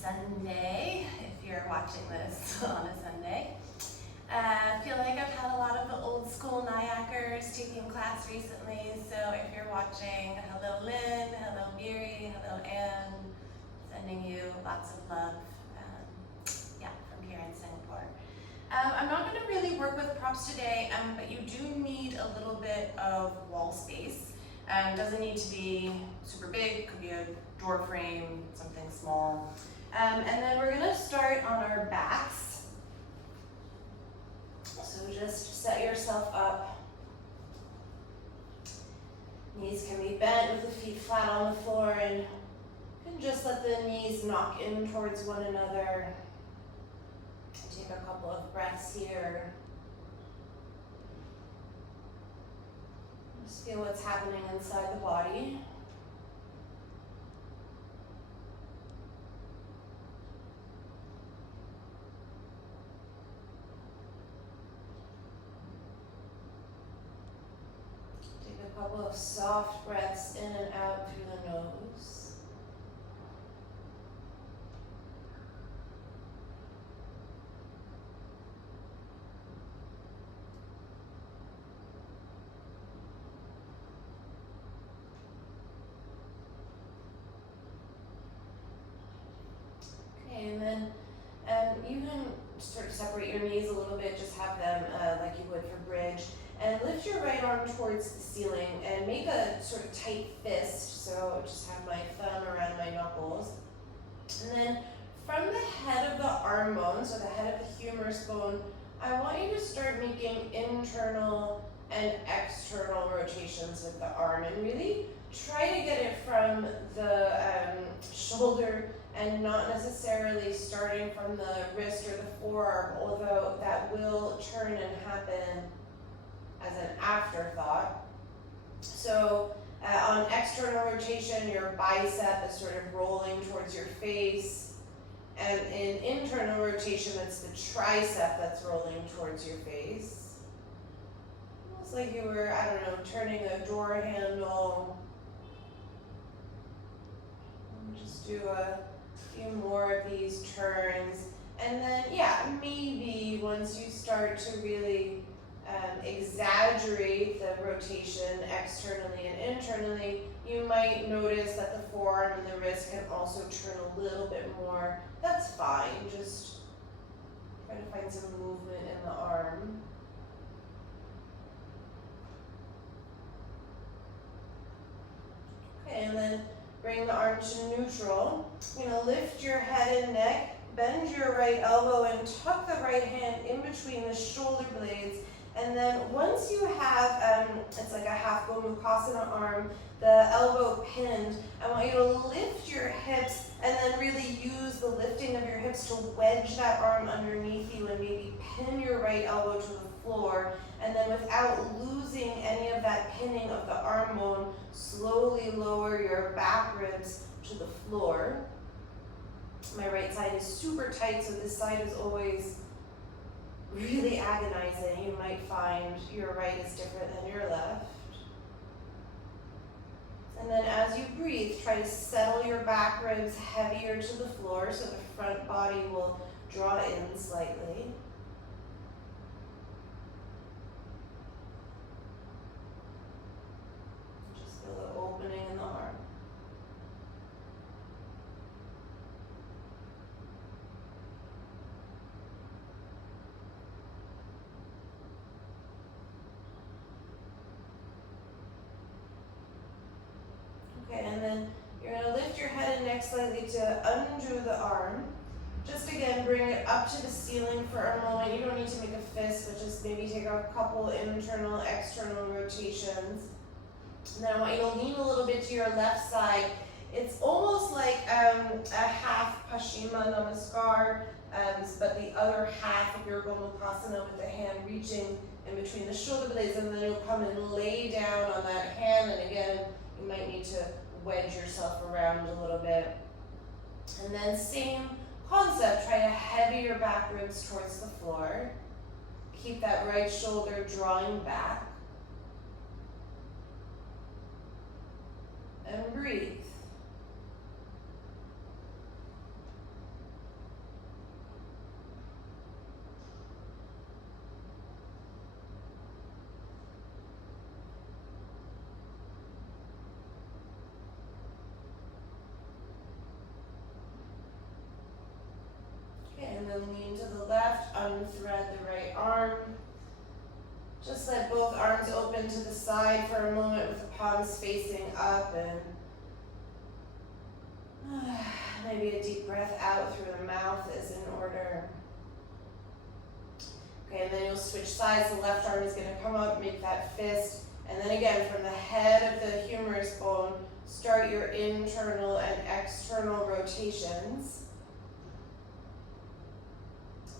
Sunday, if you're watching this on a Sunday. I feel like I've had a lot of old school NIACers taking class recently, so if you're watching, hello Lynn, hello Miri, hello Anne, sending you lots of love, from here in Singapore. I'm not going to really work with props today, but you do need a little bit of wall space. Doesn't need to be super big, could be a door frame, something small. And then we're going to start on our backs. So just set yourself up. Knees can be bent with the feet flat on the floor, and you can just let the knees knock in towards one another. Take a couple of breaths here. Just feel what's happening inside the body. Take a couple of soft breaths in and out through the nose. And then you can sort of separate your knees a little bit, just have them like you would for bridge. And lift your right arm towards the ceiling and make a sort of tight fist. So just have my thumb around my knuckles. And then from the head of the arm bone, so the head of the humerus bone, I want you to start making internal and external rotations with the arm, and really try to get it from the shoulder and not necessarily starting from the wrist or the forearm, although that will turn and happen as an afterthought. So on external rotation, your bicep is sort of rolling towards your face, and in internal rotation, it's the tricep that's rolling towards your face. Almost like you were, I don't know, turning a door handle. Just do a few more of these turns, and then maybe once you start to really exaggerate the rotation externally and internally, you might notice that the forearm and the wrist can also turn a little bit more. That's fine, just try to find some movement in the arm. Okay, and then bring the arm to neutral. You're going to lift your head and neck, bend your right elbow, and tuck the right hand in between the shoulder blades. And then once you have, it's like a half Gomukhasana arm, the elbow pinned, I want you to lift your hips and then really use the lifting of your hips to wedge that arm underneath you and maybe pin your right elbow to the floor. And then without losing any of that pinning of the arm bone, slowly lower your back ribs to the floor. My right side is super tight, so this side is always really agonizing. You might find your right is different than your left. And then as you breathe, try to settle your back ribs heavier to the floor so the front body will draw in slightly. Just feel the opening in the arm. Okay, and then you're going to lift your head and neck slightly to undo the arm. Just again, bring it up to the ceiling for a moment. You don't need to make a fist, but just maybe take a couple internal, external rotations. And then I want you to lean a little bit to your left side. It's almost like a half Paschima Namaskar, but the other half of your Gomukhasana with the hand reaching in between the shoulder blades, and then you'll come and lay down on that hand, and again, you might need to wedge yourself around a little bit. And then same concept, try to heavy your back ribs towards the floor. Keep that right shoulder drawing back. And breathe. and then lean to the left, unthread the right arm. Just let both arms open to the side for a moment with the palms facing up, and maybe a deep breath out through the mouth is in order. Okay, and then you'll switch sides. The left arm is going to come up, make that fist, and then again from the head of the humerus bone, start your internal and external rotations.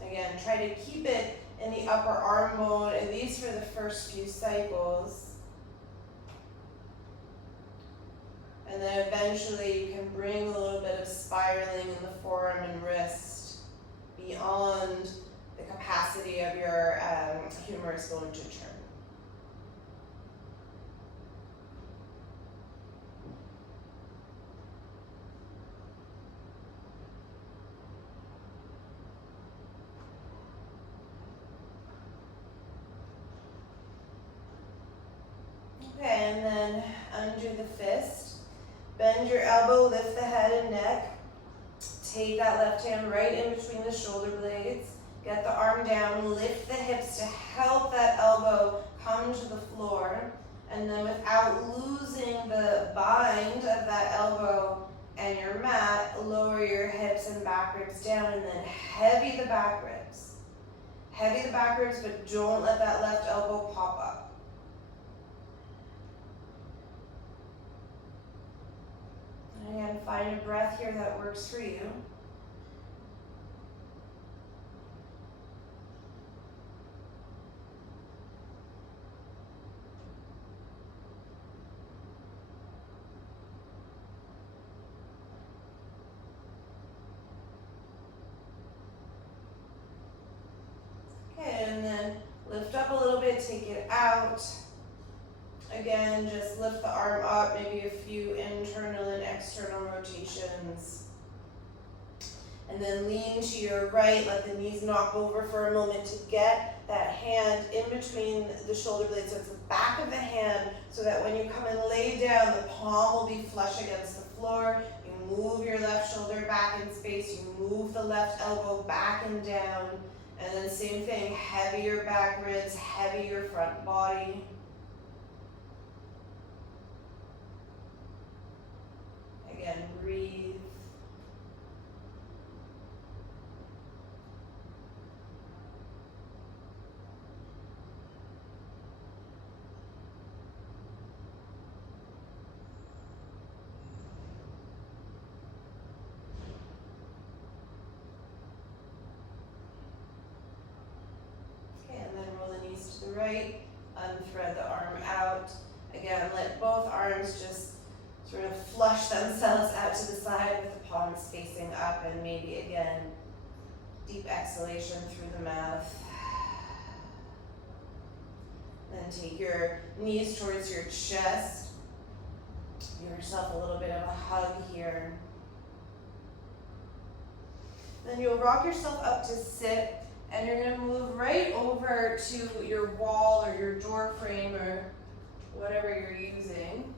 Again, try to keep it in the upper arm bone, at least for the first few cycles. And then eventually you can bring a little bit of spiraling in the forearm and wrist beyond the capacity of your humerus bone to turn. Okay, and then undo the fist. Bend your elbow, lift the head and neck. Take that left hand right in between the shoulder blades. Get the arm down, lift the hips to help that elbow come to the floor. And then without losing the bind of that elbow and your mat, lower your hips and back ribs down, and then heavy the back ribs. Heavy the back ribs, but don't let that left elbow pop up. And again, find a breath here that works for you. Okay, and then lift up a little bit, take it out. Again, just lift the arm up, maybe a few internal and external rotations. And then lean to your right, let the knees knock over for a moment to get that hand in between the shoulder blades. So it's the back of the hand, so that when you come and lay down, the palm will be flush against the floor. You move your left shoulder back in space, you move the left elbow back and down. And then same thing, heavy your back ribs, heavy your front body. Again, breathe. Okay, and then roll the knees to the right, unthread the arm out. Again, let both arms just sort of flush themselves out to the side with the palms facing up, and maybe again, deep exhalation through the mouth. Then take your knees towards your chest. Give yourself a little bit of a hug here. Then you'll rock yourself up to sit, and you're going to move right over to your wall or your door frame or whatever you're using.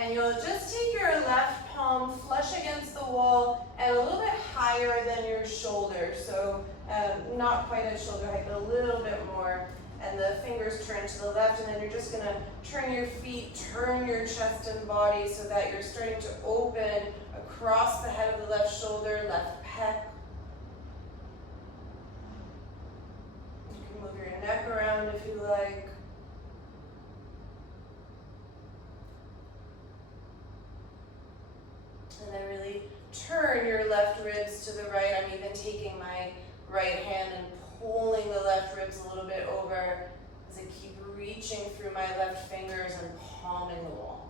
And you'll just take your left palm flush against the wall and a little bit higher than your shoulder. So not quite at shoulder height, but a little bit more. And the fingers turn to the left, and then you're just gonna turn your feet, turn your chest and body so that you're starting to open across the head of the left shoulder, left pec. You can move your neck around if you like. And then really turn your left ribs to the right. I'm even taking my right hand and pulling the left ribs a little bit over as I keep reaching through my left fingers and palming the wall.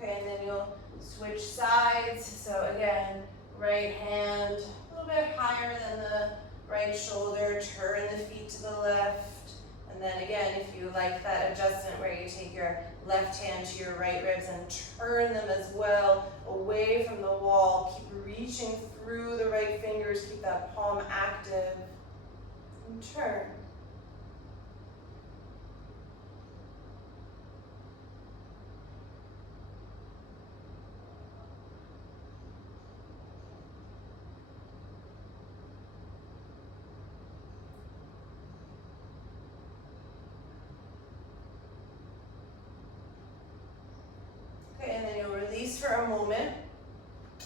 Okay, and then you'll switch sides. So again, right hand a little bit higher than the right shoulder, turn the feet to the left, and And then again, if you like that adjustment where you take your left hand to your right ribs and turn them as well away from the wall, keep reaching through the right fingers, keep that palm active, and turn. Okay, and then you'll release for a moment.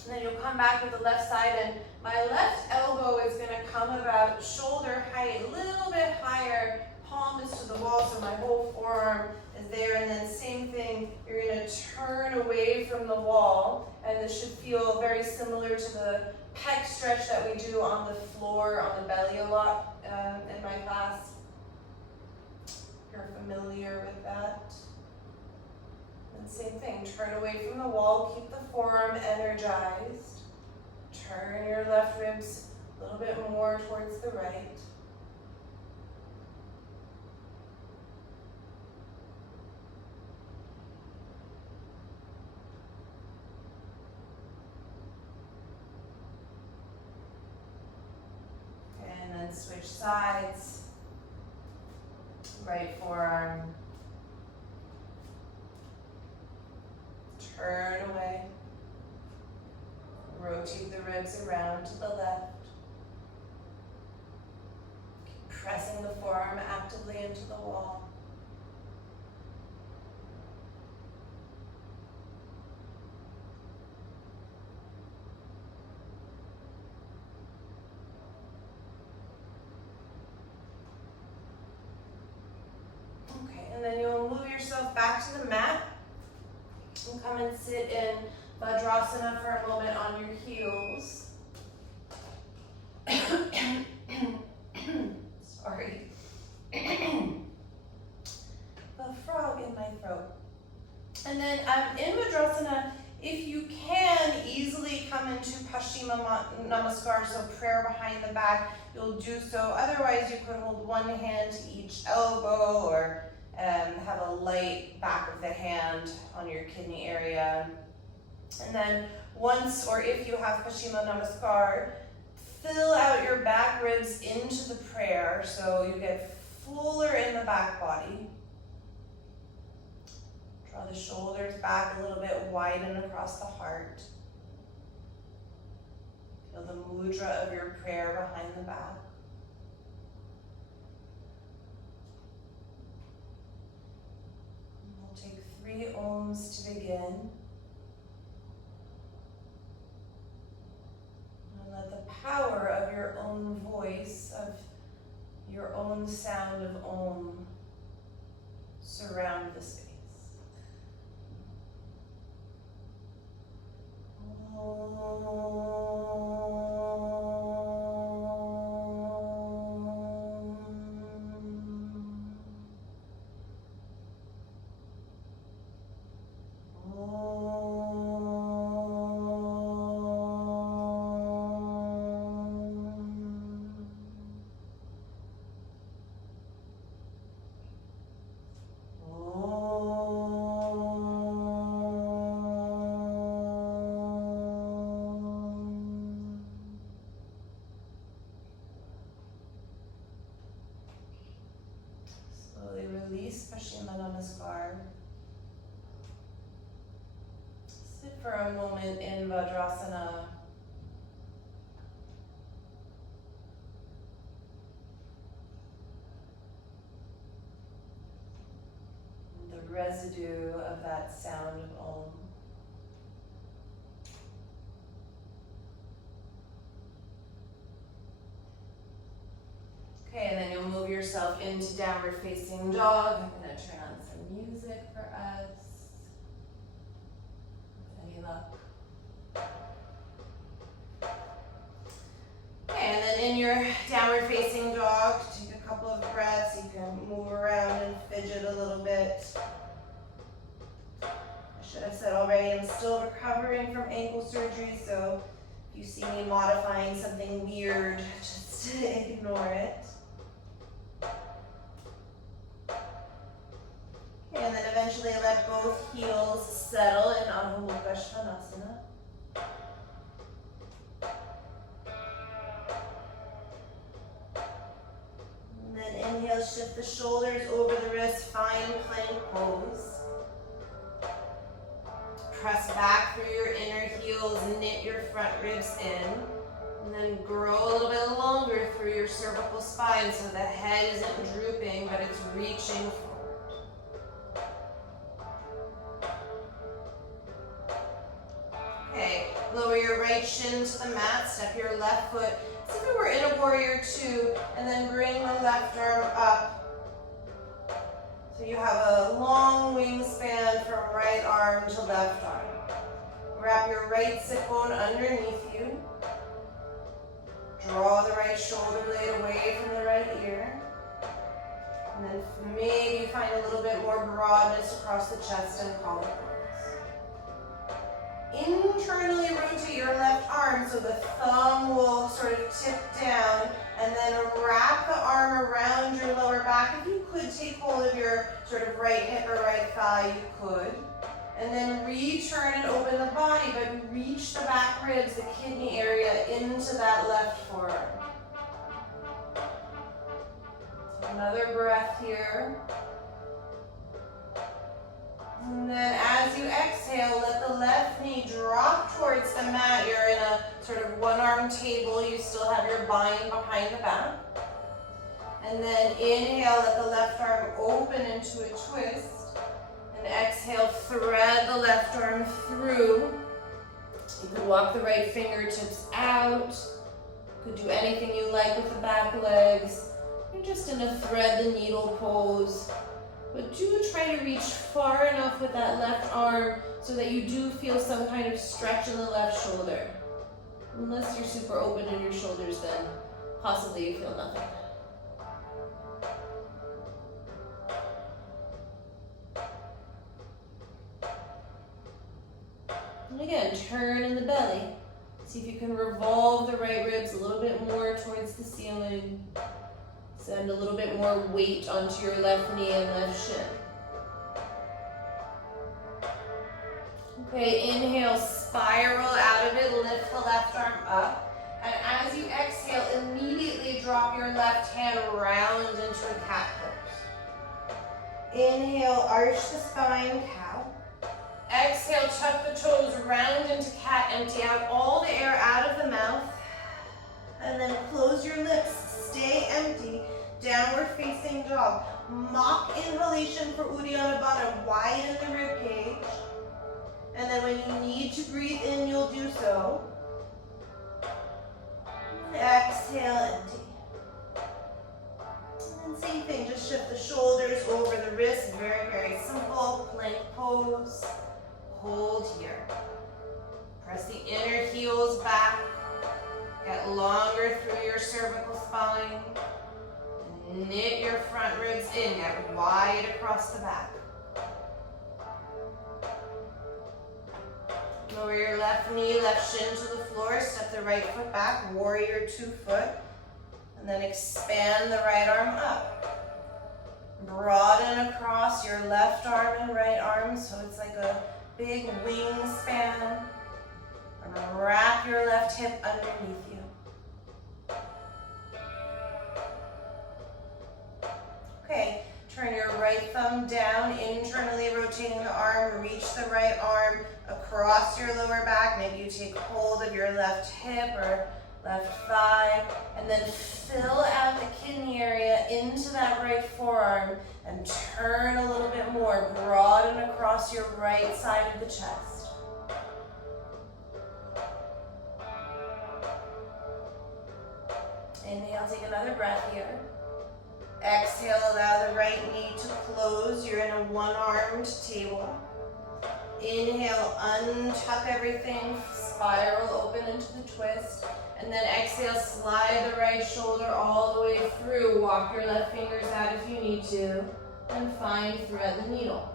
And then you'll come back with the left side, and my left elbow is going to come about shoulder height, a little bit higher. Palm is to the wall, so my whole forearm is there. And then same thing, you're going to turn away from the wall. And this should feel very similar to the pec stretch that we do on the floor, on the belly a lot in my class. If you're familiar with that. And same thing, turn away from the wall, keep the forearm energized. Turn your left ribs a little bit more towards the right. And then switch sides. Right forearm. Turn away. Rotate the ribs around to the left. Keep pressing the forearm actively into the wall. Okay, and then you'll move yourself back to the mat. And come and sit in Vajrasana for a moment on your heels. Sorry. A frog in my throat. And then in Vajrasana, if you can easily come into Paschima Namaskar, so prayer behind the back, you'll do so. Otherwise, you could hold one hand to each elbow or have a light back of the hand on your kidney area. And then once, or if you have Paschima Namaskar, fill out your back ribs into the prayer so you get fuller in the back body. Draw the shoulders back a little bit, widen across the heart. Feel the mudra of your prayer behind the back. Take 3 ohms to begin. And let the power of your own voice, of your own sound of Om, surround the space. Paschima Namaskar. Sit for a moment in Vajrasana. The residue of that sound of Om. Okay, and then you'll move yourself into downward facing dog. I'm going to turn on some music for us. Any luck? Okay, and then in your downward facing dog, take a couple of breaths. You can move around and fidget a little bit. I should have said already, I'm still recovering from ankle surgery, so if you see me modifying something weird, just ignore it. eventually let both heels settle in Adho Mukha Svanasana. And then inhale, shift the shoulders over the wrists, find plank pose. Press back through your inner heels, knit your front ribs in. And then grow a little bit longer through your cervical spine so the head isn't drooping, but it's reaching forward. Okay, lower your right shin to the mat, step your left foot. As if you were in a warrior two, and then bring the left arm up. So you have a long wingspan from right arm to left arm. Wrap your right sit bone underneath you. Draw the right shoulder blade away from the right ear. And then maybe find a little bit more broadness across the chest and collarbones. Internally rotate your left arm so the thumb will sort of tip down, and then wrap the arm around your lower back. If you could take hold of your sort of right hip or right thigh, you could. And then return and open the body, but reach the back ribs, the kidney area, into that left forearm. Another breath here. And then as you exhale, let the left knee drop towards the mat. You're in a sort of one-arm table. You still have your bind behind the back. And then inhale, let the left arm open into a twist. And exhale, thread the left arm through. You could walk the right fingertips out. You could do anything you like with the back legs. You're just in a thread the needle pose. But do try to reach far enough with that left arm so that you do feel some kind of stretch in the left shoulder. Unless you're super open in your shoulders, then possibly you feel nothing. And again, turn in the belly. See if you can revolve the right ribs a little bit more towards the ceiling. Send a little bit more weight onto your left knee and left shin. Okay, inhale, spiral out of it, lift the left arm up. And as you exhale, immediately drop your left hand round into a cat pose. Inhale, arch the spine, cow. Exhale, tuck the toes round into cat, empty out all the air out of the mouth. And then close your lips, stay empty, downward facing dog. Mock inhalation for Uddiyana Bandha, widen the rib cage. And then when you need to breathe in, you'll do so. Exhale, empty. And then same thing, just shift the shoulders over the wrists, very, very simple, plank pose. Hold here. Press the inner heels back. Get longer through your cervical spine. And knit your front ribs in. Get wide across the back. Lower your left knee, left shin to the floor. Step the right foot back. Warrior 2 foot. And then expand the right arm up. Broaden across your left arm and right arm so it's like a big wingspan. And wrap your left hip underneath you. Okay, turn your right thumb down, internally rotating the arm. Reach the right arm across your lower back. Maybe you take hold of your left hip or left thigh. And then fill out the kidney area into that right forearm and turn a little bit more. Broaden across your right side of the chest. Inhale, take another breath here. Exhale, allow the right knee to close. You're in a one-armed table. Inhale, untuck everything, spiral open into the twist. And then exhale, slide the right shoulder all the way through. Walk your left fingers out if you need to. And find thread the needle.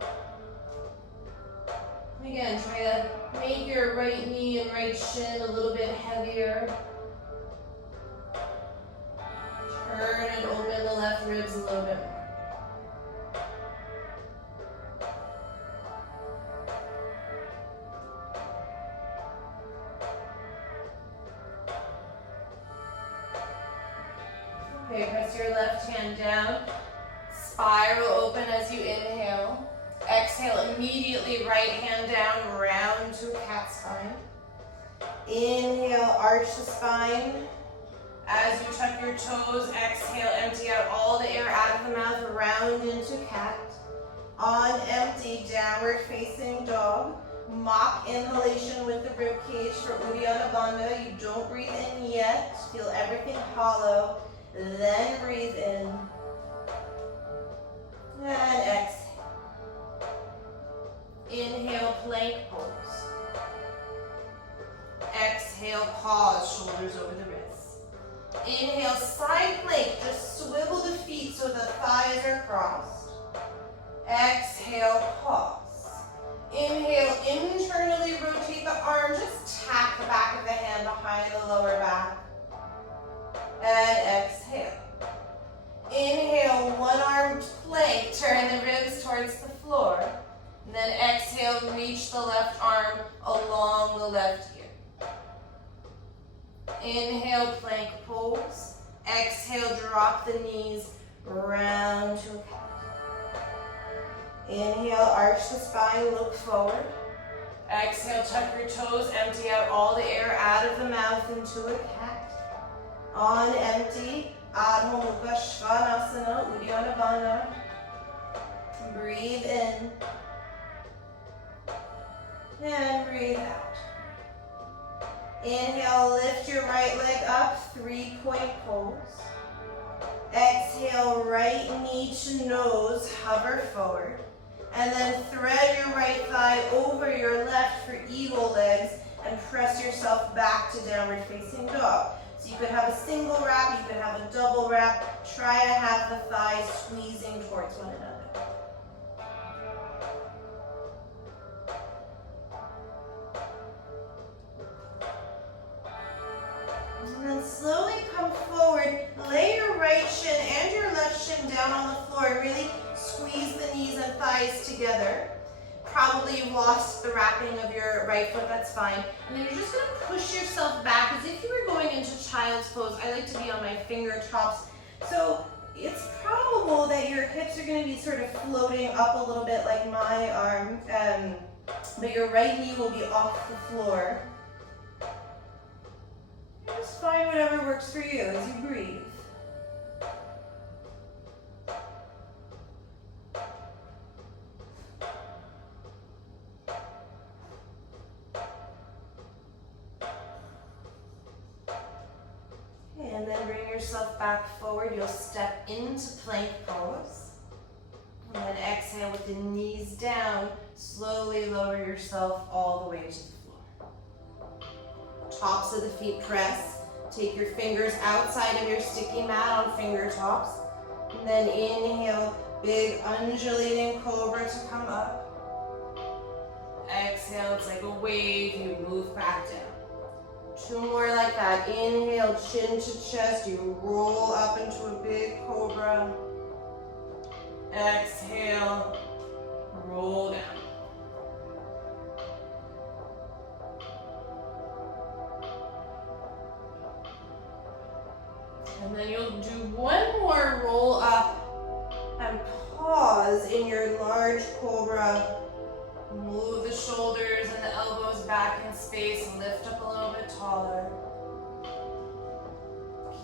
Again, try to make your right knee and right shin a little bit heavier. Turn and open the left ribs a little bit more. your left hand down. Spiral open as you inhale. Exhale, immediately right hand down, round to a cat spine. Inhale, arch the spine. As you tuck your toes, exhale, empty out all the air out of the mouth, round into cat. On empty, downward facing dog. Mock inhalation with the rib cage for Uddiyana Bandha. You don't breathe in yet. Feel everything hollow. Then breathe in. And exhale. Inhale, plank pose. Exhale, pause, shoulders over the wrists. Inhale, side plank. Just swivel the feet so the thighs are crossed. Exhale, pause. Inhale, internally rotate the arm. Just tap the back of the hand behind the lower back. And exhale. Inhale, one arm plank. Turn the ribs towards the floor. And then exhale, reach the left arm along the left ear. Inhale, plank pose. Exhale, drop the knees, round to a cat. Inhale, arch the spine, look forward. Exhale, tuck your toes, empty out all the air out of the mouth into a cat. On empty, Adho Mukha Svanasana, Uddiyana Bandha. Breathe in. And breathe out. Inhale, lift your right leg up, 3-point pose. Exhale, right knee to nose, hover forward. And then thread your right thigh over your left for eagle legs and press yourself back to downward facing dog. So you could have a single wrap, you could have a double wrap. Try to have the thighs squeezing towards one another. And then slowly come forward, lay your right shin and your left shin down on the floor. Really squeeze the knees and thighs together. Probably you lost the wrapping of your right foot, that's fine. And then you're just gonna push yourself back as if you were going into child's pose. I like to be on my fingertips. So it's probable that your hips are gonna be sort of floating up a little bit like my arm, but your right knee will be off the floor. Just find whatever works for you as you breathe. Okay, and then bring yourself back forward. You'll step into plank pose. And then exhale with the knees down. Slowly lower yourself all the way to the floor. Tops of the feet press. Take your fingers outside of your sticky mat on finger tops. And then inhale, big undulating cobra to come up. Exhale, it's like a wave, you move back down. 2 more like that. Inhale, chin to chest, you roll up into a big cobra. Exhale, roll down. And then you'll do 1 more roll up and pause in your large cobra. Move the shoulders and the elbows back in space and lift up a little bit taller.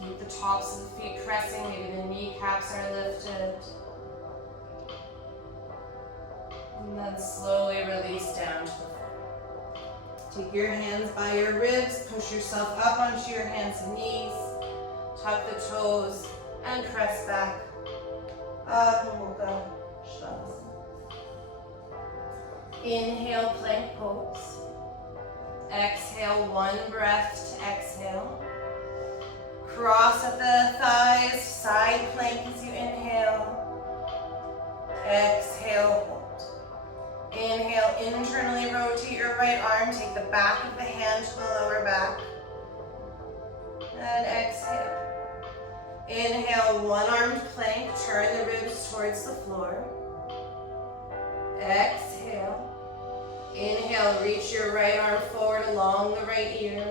Keep the tops of the feet pressing, maybe the kneecaps are lifted. And then slowly release down to the floor. Take your hands by your ribs, push yourself up onto your hands and knees. Tuck the toes and press back. Adho Mukha Svanasana. Inhale, plank pose. Exhale, 1 breath to exhale. Cross at the thighs, side plank as you inhale. Exhale, hold. Inhale, internally rotate your right arm. Take the back of the hand to the lower back. And exhale. Inhale, 1-armed plank. Turn the ribs towards the floor. Exhale. Inhale, reach your right arm forward along the right ear.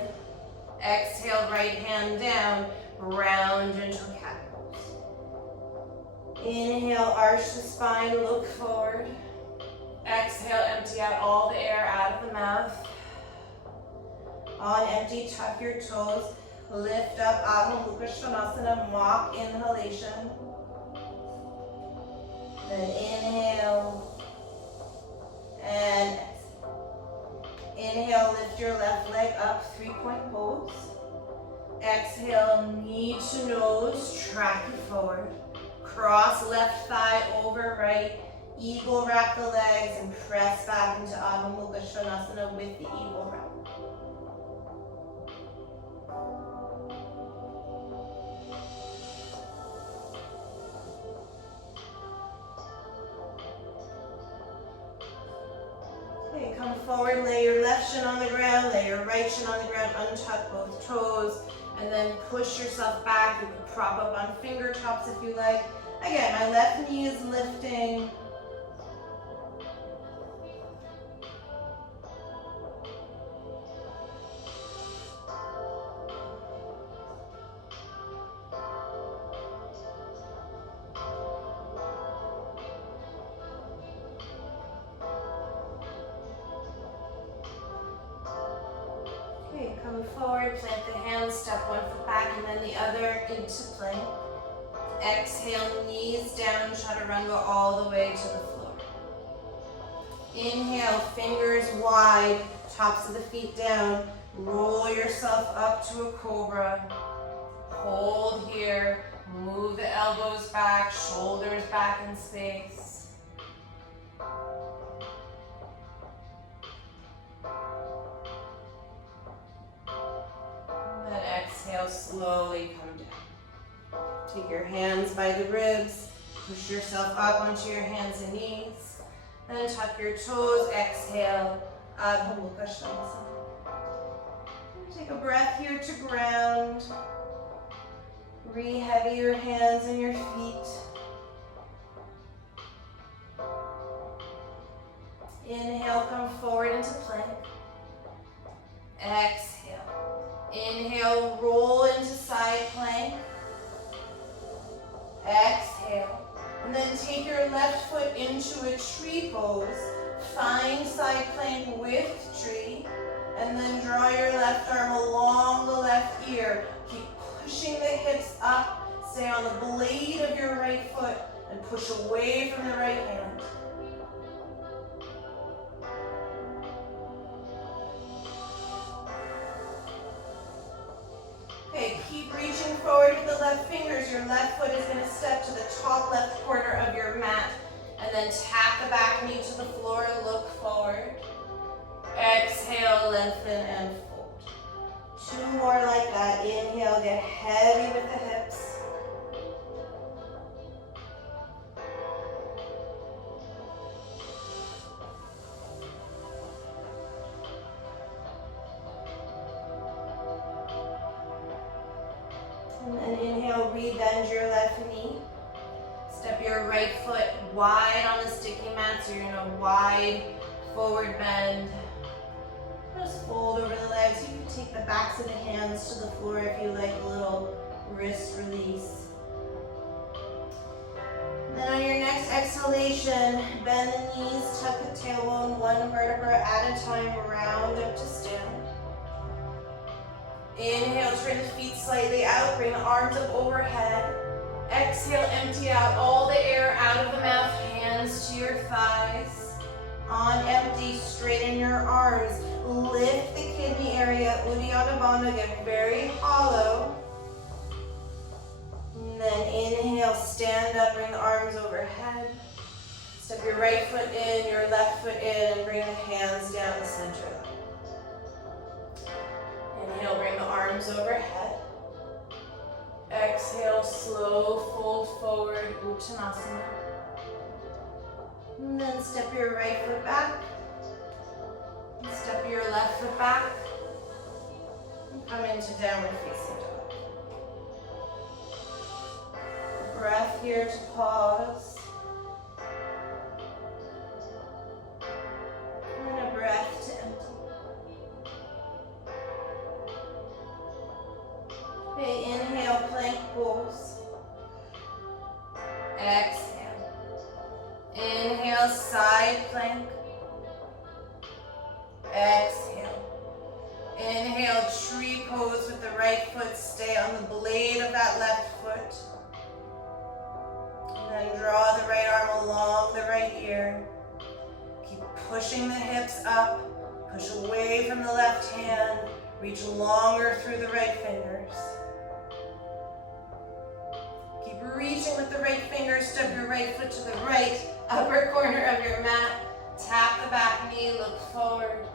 Exhale, right hand down, round into a cat pose. Inhale, arch the spine, look forward. Exhale, empty out all the air out of the mouth. On empty, tuck your toes. Lift up, Adho Mukha Svanasana, mock inhalation. Then inhale and inhale, lift your left leg up, 3-point pose. Exhale, knee to nose, track it forward. Cross left thigh over right. Eagle wrap the legs and press back into Adho Mukha Svanasana with the eagle wrap. Okay, come forward, lay your left shin on the ground, lay your right shin on the ground, untuck both toes, and then push yourself back. You can prop up on fingertips if you like. Again, my left knee is lifting. Okay, come forward, plant the hands, step one foot back and then the other into plank. Exhale, knees down, chaturanga all the way to the floor. Inhale, fingers wide, tops of the feet down. Roll yourself up to a cobra. Hold here, move the elbows back, shoulders back in space. And then exhale, slowly come down. Take your hands by the ribs, push yourself up onto your hands and knees, and tuck your toes, exhale, Adho Mukha Svanasana. Take a breath here to ground. Re-heavy your hands and your feet. Inhale, come forward into plank. Exhale. Inhale, roll into side plank. Exhale. And then take your left foot into a tree pose. Find side plank with tree. And then draw your left arm along the left ear. Keep pushing the hips up. Stay on the blade of your right foot and push away from the right hand. Okay, keep reaching forward with the left fingers. Your left foot is going to step to the top left corner of your mat. And then tap the back knee to the floor, look forward. Exhale, lengthen and fold. Two more like that. Inhale, get heavy with the hips. And then inhale, re-bend your left knee. Step your right foot wide on the sticky mat, so you're in a wide forward bend. Just fold over the legs. You can take the backs of the hands to the floor if you like, a little wrist release. Then on your next exhalation, bend the knees, tuck the tailbone, one vertebra at a time, round up to stand. Inhale, turn the feet slightly out, bring the arms up overhead. Exhale, empty out all the air out of the mouth, hands to your thighs. On empty, straighten your arms. Lift the kidney area, Uddiyana Bandha, get very hollow. And then inhale, stand up, bring the arms overhead. Step your right foot in, your left foot in, and bring the hands down the center line. Inhale, bring the arms overhead. Exhale, slow fold forward, Uttanasana. And then step your right foot back. Step your left foot back. And come into downward facing dog. Breath here to pause. And a breath to empty. Okay, inhale, plank pose. Exhale. Inhale, side plank. Exhale. Inhale, tree pose with the right foot. Stay on the blade of that left foot. And then draw the right arm along the right ear. Keep pushing the hips up. Push away from the left hand. Reach longer through the right fingers. Keep reaching with the right fingers. Step your right foot to the right upper corner of your mat. Tap the back knee, look forward.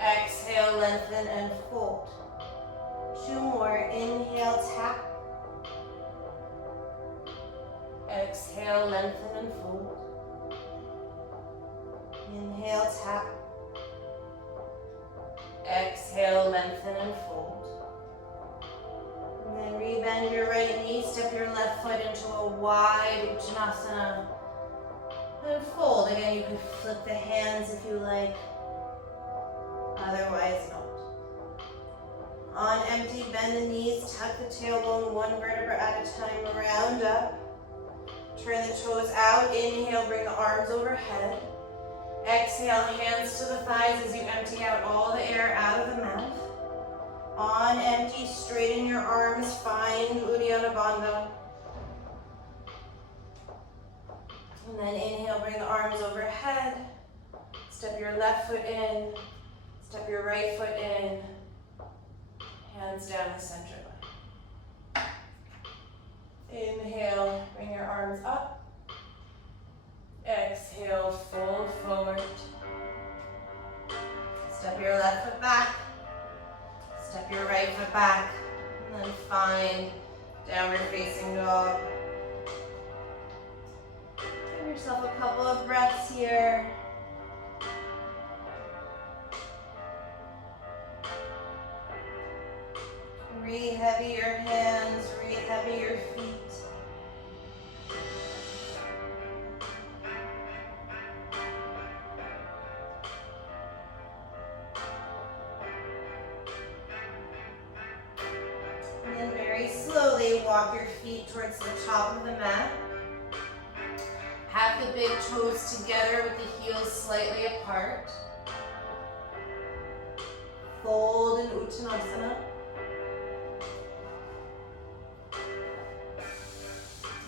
Exhale, lengthen and fold. 2 more. Inhale, tap. Exhale, lengthen and fold. Inhale, tap. Exhale, lengthen and fold. And then rebend your right knee, step your left foot into a wide Uttanasana. And fold. Again, you could flip the hands if you like. Otherwise not. On empty, bend the knees, tuck the tailbone 1 vertebra at a time, round up. Turn the toes out. Inhale, bring the arms overhead. Exhale, hands to the thighs as you empty out all the air out of the mouth. On empty, straighten your arms, find Uddiyana Bandha. And then inhale, bring the arms overhead. Step your left foot in. Step your right foot in. Hands down the center line. Inhale, bring your arms up. Exhale, fold forward. Step your left foot back. Step your right foot back. And then find downward facing dog. Give yourself a couple of breaths here. Re-heavy your hands, re-heavy your feet. And then very slowly walk your feet towards the top of the mat. Have the big toes together with the heels slightly apart. Fold in Uttanasana.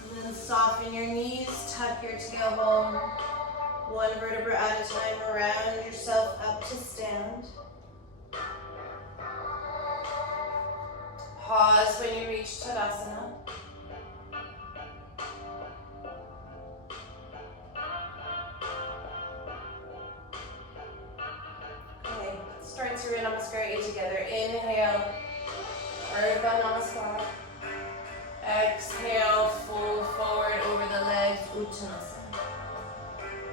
And then soften your knees, tuck your tailbone 1 vertebra at a time, round yourself up to stand. Pause when you reach Tadasana. Okay, start Surya Namaskar together. Inhale, Urdhva Namaskar. Exhale, fold forward over the legs, Uttanasana.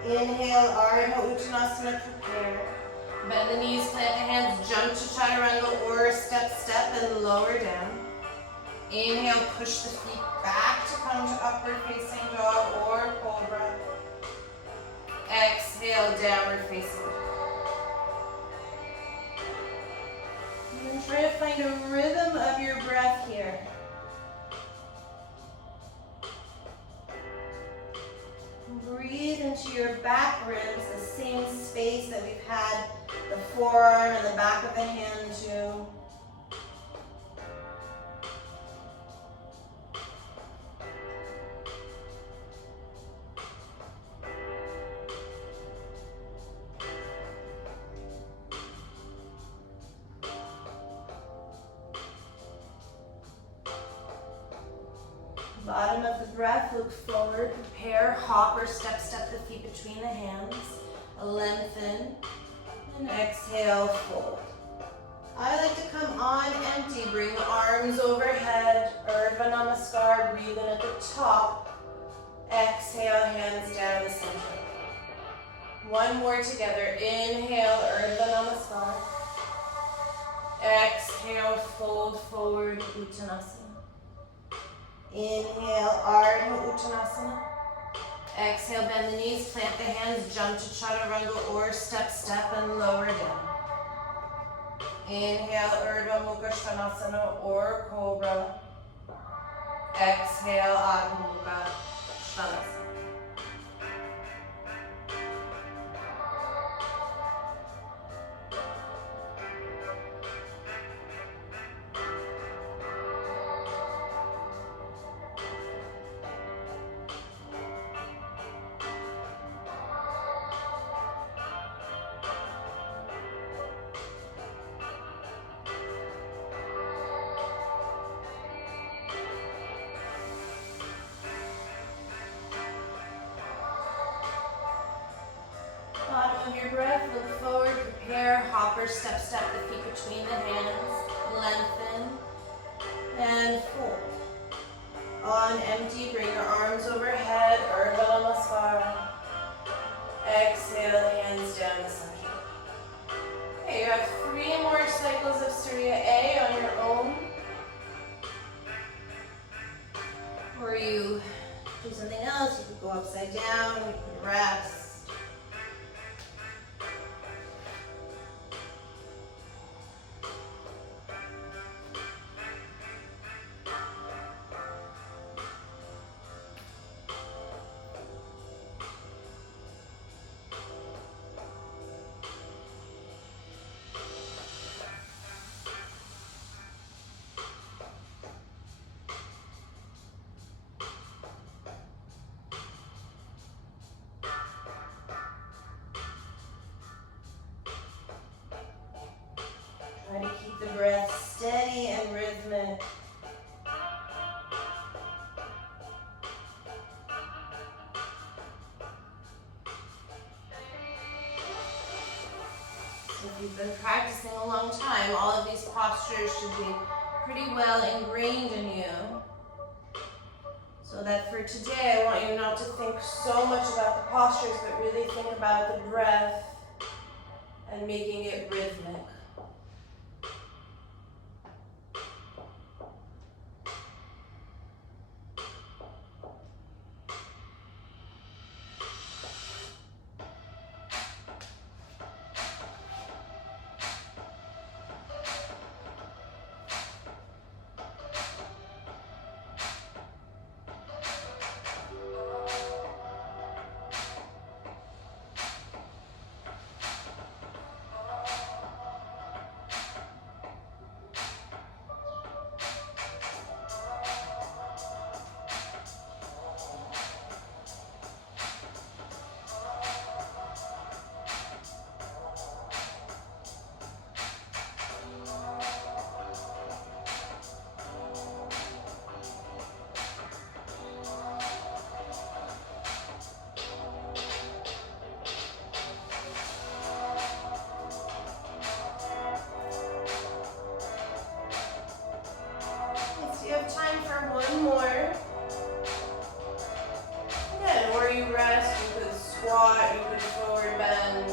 Inhale, Ardha Uttanasana, prepare. Bend the knees, plant the hands, jump to Chaturanga or step, and lower down. Inhale, push the feet back to come to upward facing dog or cobra. Exhale, downward facing dog. And then try to find a rhythm of your breath here. Breathe into your back ribs, the same space that we've had the forearm and the back of the hand to. Bottom of the breath, look forward, prepare, hop or step the feet between the hands, lengthen, and exhale, fold. I like to come on empty, bring the arms overhead, Urdhva Namaskar, breathe in at the top, exhale, hands down the center. 1 more together, inhale, Urdhva Namaskar, exhale, fold forward, Uttanasana. Inhale, Ardha Uttanasana. Exhale, bend the knees, plant the hands, jump to Chaturanga or step, and lower down. Inhale, Urdhva Mukha Svanasana or Cobra. Exhale, Adho Mukha Svanasana. of your breath, look forward, prepare, hopper, step, step the feet between the hands, lengthen, and fold. On empty, bring your arms overhead, Urdhva Namaskar. Exhale, hands down the center. Okay, you have 3 more cycles of Surya A on your own. Or you do something else, you could go upside down, you can rest. Try to keep the breath steady and rhythmic. So if you've been practicing a long time, all of these postures should be pretty well ingrained in you. So that for today, I want you not to think so much about the postures, but really think about the breath and making it rhythmic. Time for one more. Again, where you rest, you could squat, you could forward bend.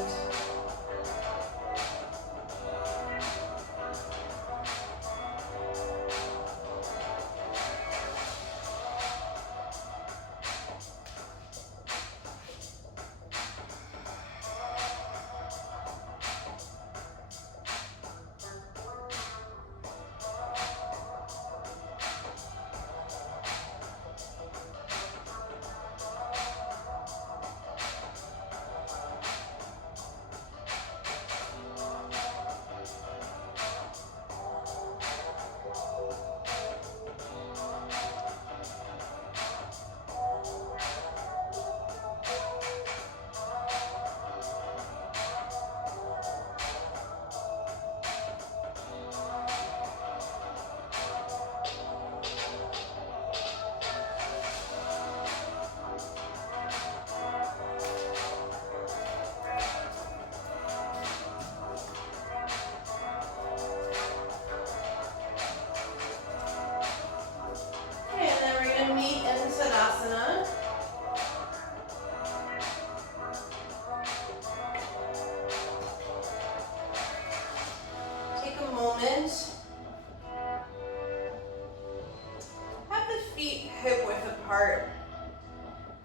Have the feet hip width apart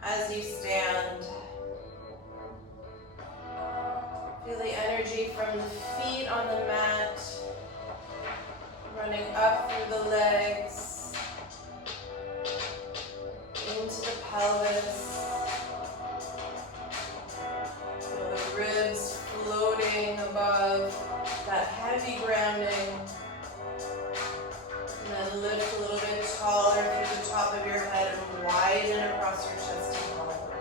as you stand. Feel the energy from the feet on the mat, running up through the legs, into the pelvis. Feel the ribs floating above that heavy grounding. And then lift a little bit taller through the top of your head and widen across your chest and collarbone.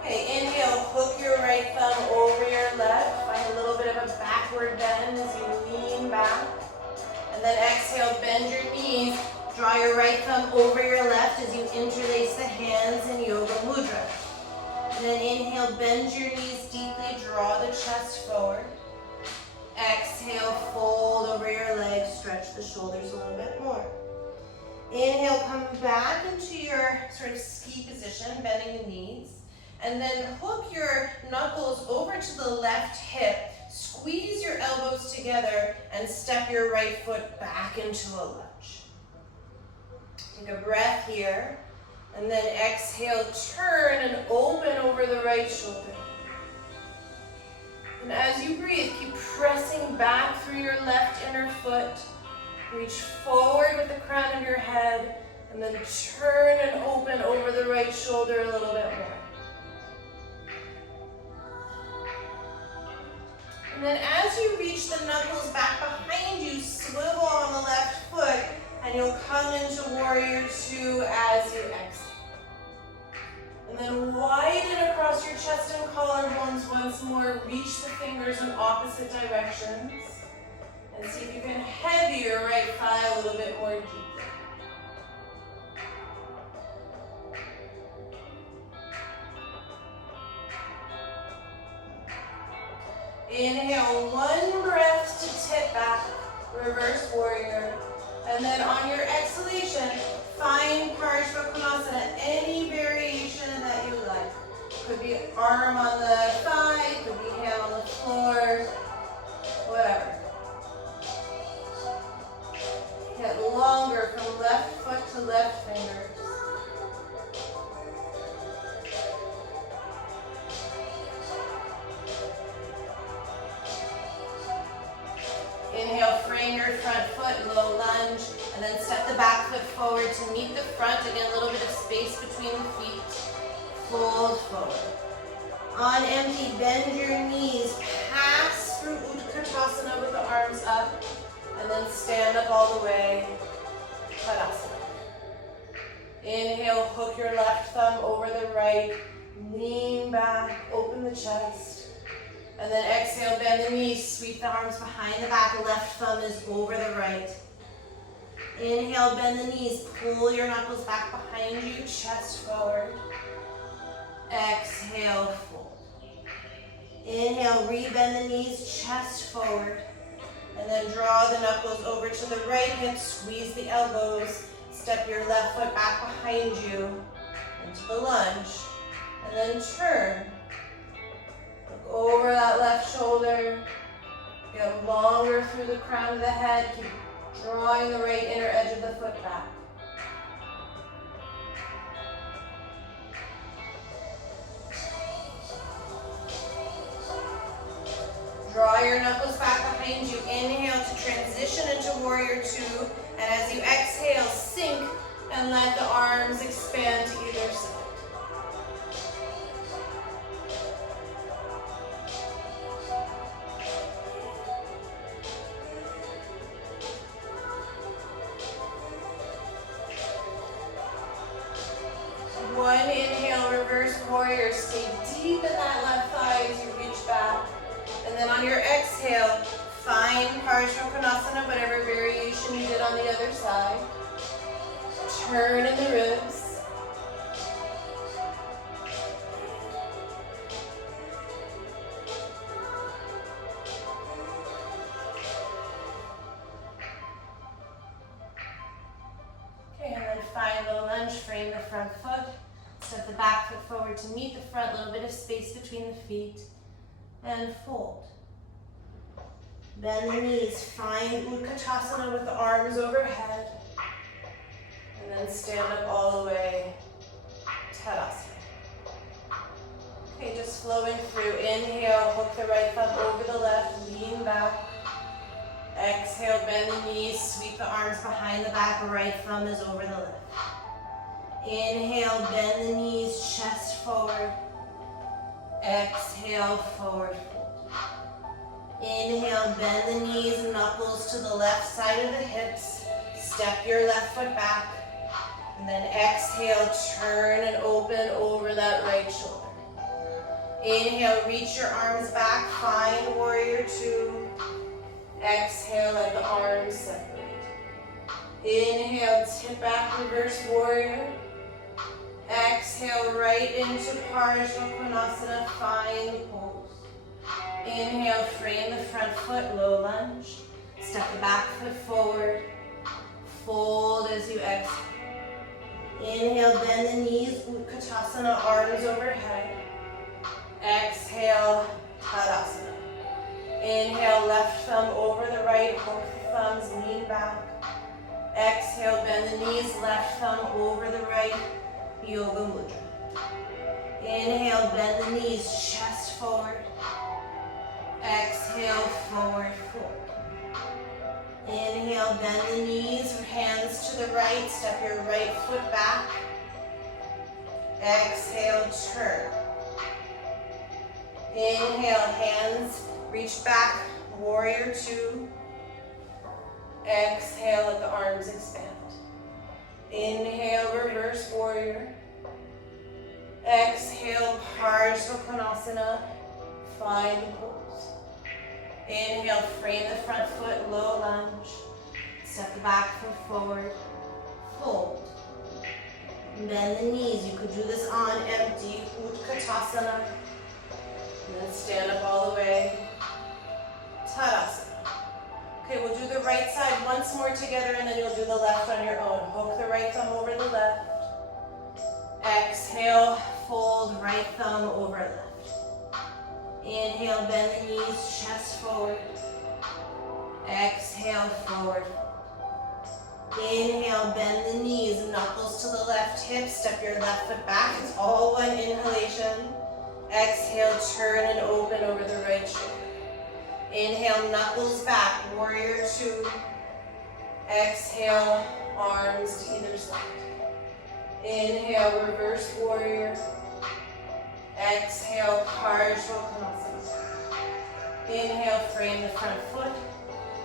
Okay, inhale, hook your right thumb over your left. Find a little bit of a backward bend as you lean back. And then exhale, bend your knees, Draw your right thumb over your left as you interlace the hands in Yoga Mudra. And then inhale, bend your knees deeply, draw the chest forward. Exhale, fold over your legs, stretch the shoulders a little bit more. Inhale, come back into your sort of ski position, bending the knees. And then hook your knuckles over to the left hip. Squeeze your elbows together and step your right foot back into a lunge. Take a breath here. And then exhale, turn and open over the right shoulder. And as you breathe, keep pressing back through your left inner foot. Reach forward with the crown of your head, and then turn and open over the right shoulder a little bit more. And then as you reach the knuckles back behind you, swivel on the left foot, and you'll come into Warrior Two as you exhale. And then widen across your chest and collarbones once more. Reach the fingers in opposite directions. And see if you can heavy your right thigh a little bit more deeply. Inhale, one breath to tip back, reverse warrior. And then on your exhalation, find Parshvakonasana, any variation that you like. Could be arm on the thigh, could be hand on the floor, whatever. Get longer from left foot to left fingers. Inhale, frame your front foot, low lunge, and then step the back foot forward to meet the front. Again, a little bit of space between the feet. Fold forward. On empty, bend your knees, pass through Utkatasana with the arms up, and then stand up all the way, Tadasana. Inhale, hook your left thumb over the right, lean back, open the chest. And then exhale, bend the knees, sweep the arms behind the back, left thumb is over the right. Inhale, bend the knees, pull your knuckles back behind you, chest forward. Exhale, fold. Inhale, rebend the knees, chest forward. And then draw the knuckles over to the right hip, squeeze the elbows, step your left foot back behind you into the lunge, and then turn. Look over that left shoulder, get longer through the crown of the head, keep drawing the right inner edge of the foot back. Draw your knuckles back behind you. Inhale to transition into Warrior Two. And as you exhale, sink and let the arms expand to either side. One inhale, reverse warrior. Stay deep in that left thigh as you reach back. And then on your exhale, find Parshvakonasana, whatever variation you did on the other side. Turn in the ribs. Okay, and then find the lunge, frame the front foot. Step the back foot forward to meet the front, little bit of space between the feet. And fold. Bend the knees, find Utkatasana with the arms overhead. And then stand up all the way, Tadasana. Okay, just flowing through. Inhale, hook the right thumb over the left, lean back. Exhale, bend the knees, sweep the arms behind the back, right thumb is over the left. Inhale, bend the knees, chest forward. Exhale, forward fold. Inhale, bend the knees, knuckles to the left side of the hips. Step your left foot back. And then exhale, turn and open over that right shoulder. Inhale, reach your arms back, find Warrior Two. Exhale, let the arms separate. Inhale, tip back, reverse warrior. Exhale, right into Parsvakonasana, find the pose. Inhale, frame the front foot, low lunge. Step the back foot forward. Fold as you exhale. Inhale, bend the knees, Utkatasana, arms overhead. Exhale, Tadasana. Inhale, left thumb over the right, both thumbs lean back. Exhale, bend the knees, left thumb over the right, Yoga Mudra. Inhale, bend the knees, chest forward. Exhale, forward fold. Inhale, bend the knees, hands to the right, step your right foot back. Exhale, turn. Inhale, hands reach back, warrior two. Exhale, let the arms expand. Inhale, reverse warrior. Exhale, Parsvakonasana, find the pose. Inhale, frame the front foot, low lunge. Step the back foot forward, fold. Bend the knees, you could do this on empty, Utkatasana. And then stand up all the way, Tadasana. Okay, we'll do the right side once more together and then you'll do the left on your own. Hook the right thumb over the left. Exhale, fold right thumb over left. Inhale, bend the knees, chest forward. Exhale, forward. Inhale, bend the knees, knuckles to the left hip, step your left foot back. It's all one inhalation. Exhale, turn and open over the right shoulder. Inhale, knuckles back, warrior two. Exhale, arms to either side. Inhale, reverse warrior. Exhale, Parsvakonasana. Inhale, frame the front foot.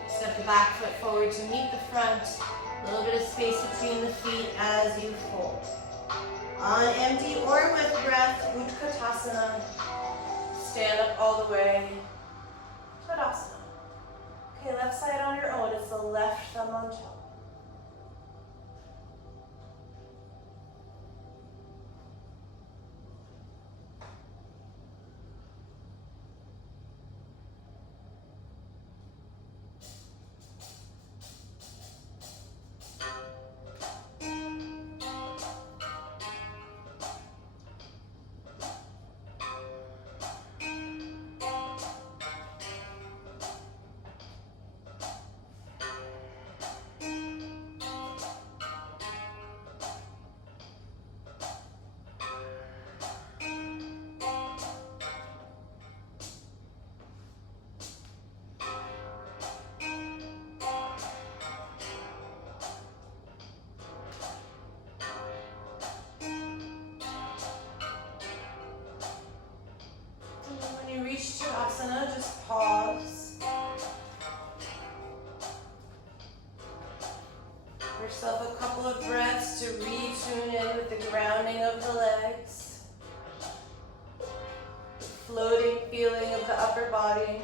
Step the back foot forward to meet the front. A little bit of space between the feet as you fold. On empty or with breath, Utkatasana. Stand up all the way. Tadasana. Okay, left side on your own. It's the left thumb on top. Just pause. Give yourself a couple of breaths to retune in with the grounding of the legs. The floating feeling of the upper body.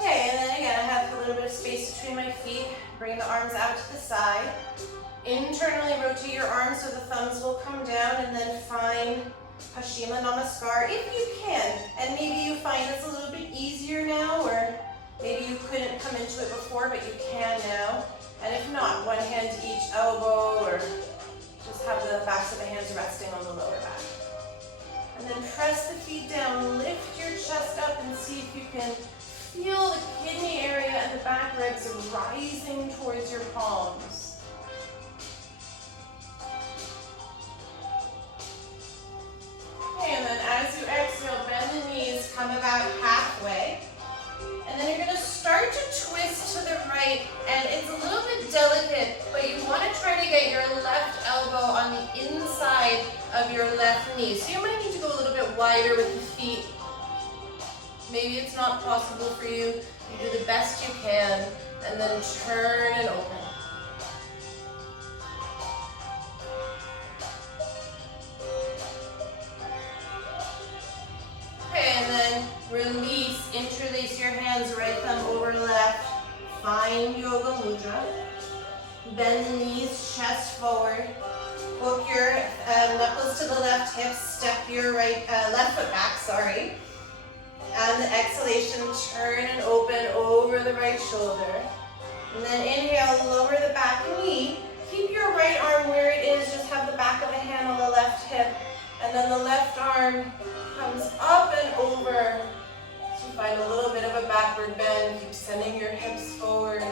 Okay, and then again, I have a little bit of space between my feet. Bring the arms out to the side. Internally rotate your arms so the thumbs will come down and then find Paschimma Namaskar if you can. And maybe you find this a little bit easier now, or maybe you couldn't come into it before, but you can now. And if not, one hand to each elbow, or just have the backs of the hands resting on the lower back. And then press the feet down, lift your chest up and see if you can feel the kidney area and the back ribs rising towards your palms. And then as you exhale, bend the knees, come about halfway. And then you're going to start to twist to the right. And it's a little bit delicate, but you want to try to get your left elbow on the inside of your left knee. So you might need to go a little bit wider with the feet. Maybe it's not possible for you. You do the best you can. And then turn and open. And then release find yoga mudra. Bend the knees, chest forward. Hook your knuckles to the left hip, step your left foot back, sorry. And the exhalation, turn and open over the right shoulder. And then inhale, lower the back knee. Keep your right arm where it is, just have the back of the hand on the left hip. And then the left arm comes up and over. So you find a little bit of a backward bend. Keep sending your hips forward.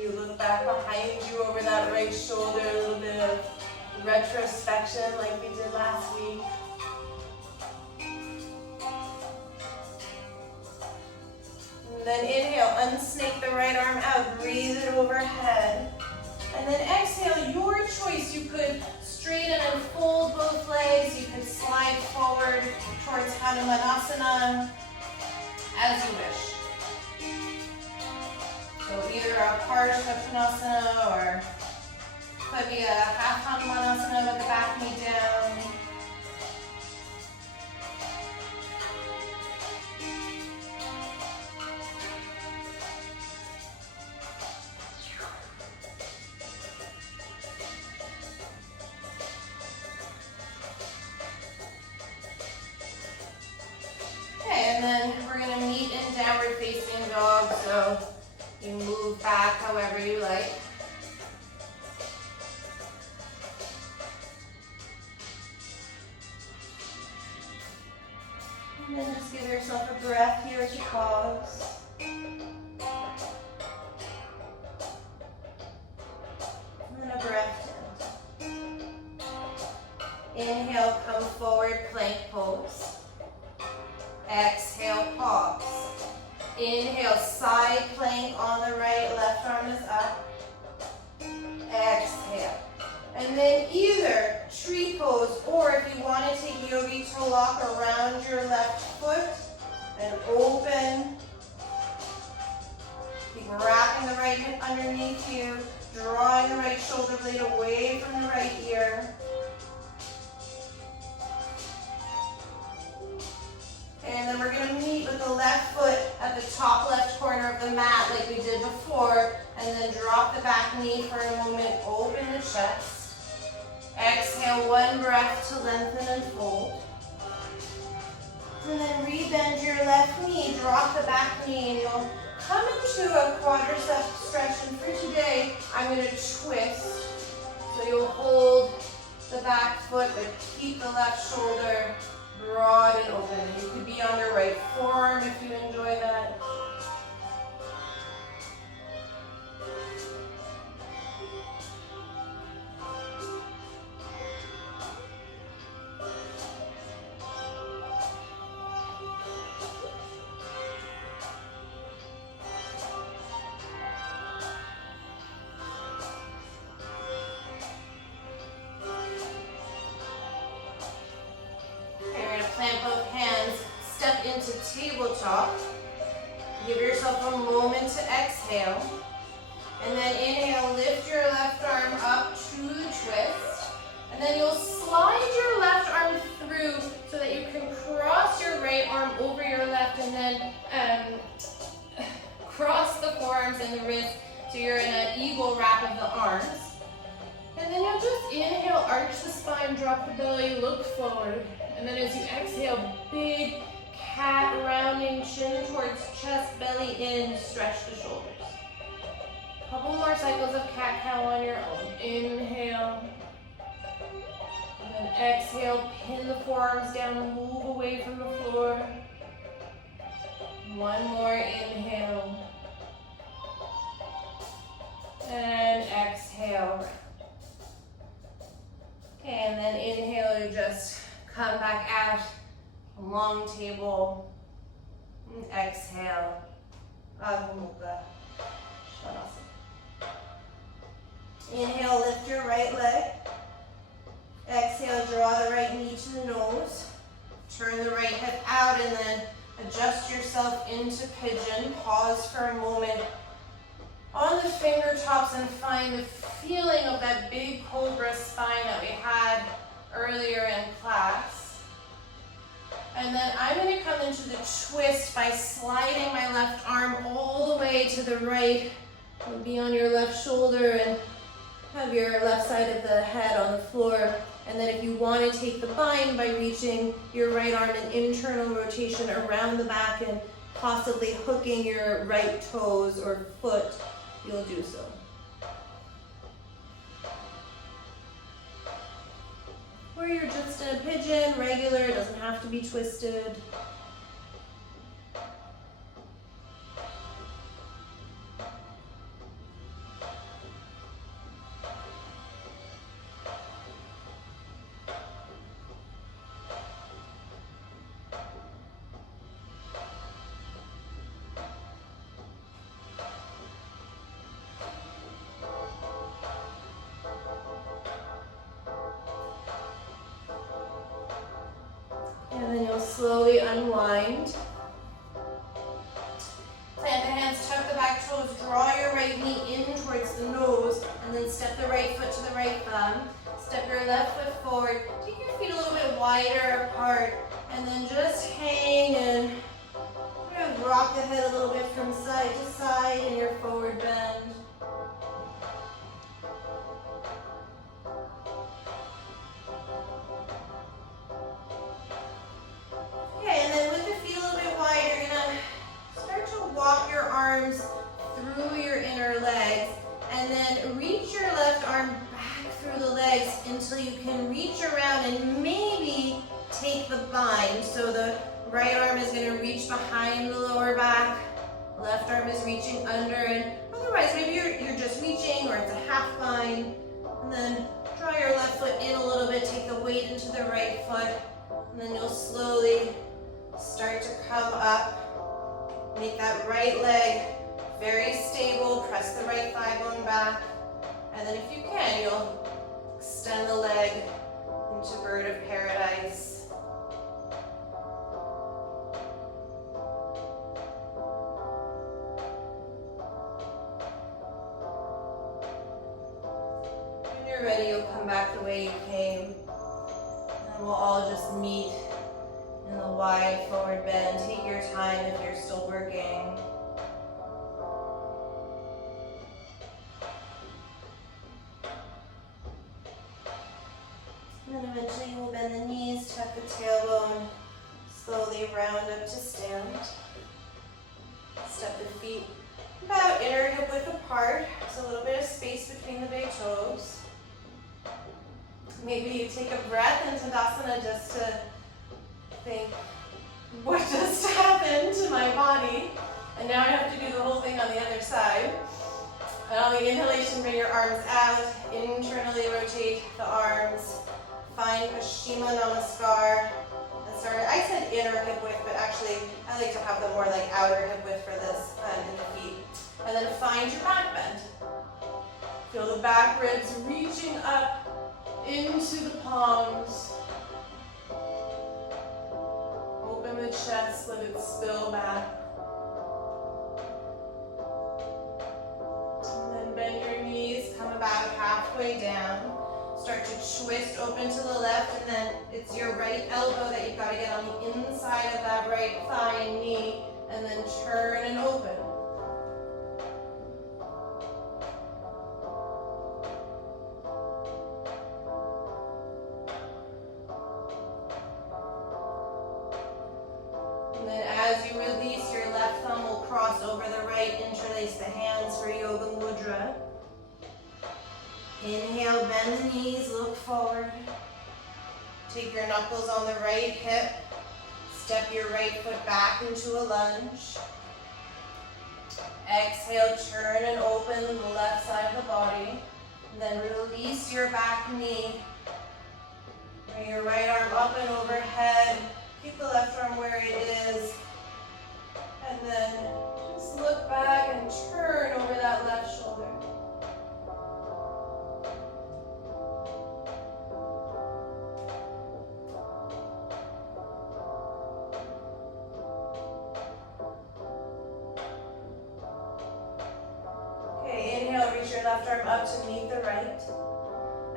You look back behind you over that right shoulder, a little bit of retrospection like we did last week. And then inhale, unsnake the right arm out, breathe it overhead. And then exhale, your choice. You could straighten and fold both legs. You could slide forward towards Hanumanasana, as you wish. So either a Parsvottanasana or could be a half Hanumanasana with the back knee down. Okay, and then we're going to meet in downward facing dog. So you move back however you like. And then just give yourself a breath here as you pause. And then a breath in. Inhale, come forward, plank pose. Exhale, pause. Inhale, side plank on the right, left arm is up. Exhale. And then either tree pose, or if you want to take yogi toe lock around your left foot and open. Keep wrapping the right hip underneath you, drawing the right shoulder blade away from the right ear. And then we're going to meet with the left foot at the top left corner of the mat like we did before. And then drop the back knee for a moment, open the chest. Exhale, one breath to lengthen and fold. And then rebend your left knee, drop the back knee, and you'll come into a quadricep stretch. And for today, I'm going to twist. So you'll hold the back foot, but keep the left shoulder broad and open. You could be on your right forearm if you enjoy that. Both hands, step into tabletop. Give yourself a moment to exhale. And then inhale, lift your left arm up to the twist. And then you'll slide your left arm through so that you can cross your right arm over your left and then cross the forearms and the wrists so you're in an eagle wrap of the arms. And then you'll just inhale, arch the spine, drop the belly, look forward. And then as you exhale, big cat rounding, chin towards chest, belly in, stretch the shoulders. Couple more cycles of cat-cow on your own. Inhale. And then exhale, pin the forearms down, move away from the floor. One more inhale. And exhale. Okay, and then inhale, you just come back out, long table, and exhale, Adho Mukha Svanasana. Inhale, lift your right leg. Exhale, draw the right knee to the nose. Turn the right hip out and then adjust yourself into pigeon. Pause for a moment on the fingertops and find the feeling of that big cobra spine that we had earlier in class. And then I'm going to come into the twist by sliding my left arm all the way to the right. You'll be on your left shoulder and have your left side of the head on the floor. And then if you want to take the bind by reaching your right arm in internal rotation around the back and possibly hooking your right toes or foot, you'll do so. Or you're just in a pigeon, regular, it doesn't have to be twisted. And then you'll slowly unwind. Plant the hands, tuck the back toes, draw your right knee in towards the nose, and then step the right foot to the right thumb. Step your left foot forward. Take your feet a little bit wider apart, and then just hang and kind of rock the head a little bit from side to side in your forward bend. Through your inner legs, and then reach your left arm back through the legs until you can reach around and maybe take the bind. So the right arm is going to reach behind the lower back, left arm is reaching under, and otherwise maybe you're just reaching or it's a half bind. And then draw your left foot in a little bit, take the weight into the right foot, and then you'll slowly start to come up. Make that right leg very stable, press the right thigh bone back, and then if you can, you'll extend the leg into bird of paradise. When you're ready, you'll come back the way you came, and we'll all just meet in the wide forward bend. Take your time if you're still working. And then eventually we'll bend the knees, tuck the tailbone, slowly round up to stand. Step the feet about inner hip width apart. There's a little bit of space between the big toes. Maybe you take a breath in Tadasana just to think, what just happened to my body? And now I have to do the whole thing on the other side. And on the inhalation, bring your arms out, internally rotate the arms. Find Paschima Namaskar. And start, I said inner hip width, but actually I like to have the more like outer hip width for this in the feet. And then find your back bend. Feel the back ribs reaching up into the palms. Open the chest, let it spill back. And then bend your knees, come about halfway down. Start to twist open to the left, and then it's your right elbow that you've got to get on the inside of that right thigh and knee, and then turn and open. And then as you release, your left thumb will cross over the right, interlace the hands for Yoga Mudra. Inhale, bend the knees, look forward. Take your knuckles on the right hip. Step your right foot back into a lunge. Exhale, turn and open the left side of the body. And then release your back knee. Bring your right arm up and overhead. Keep the left arm where it is. And then just look back and turn over that left shoulder. Left arm up to meet the right.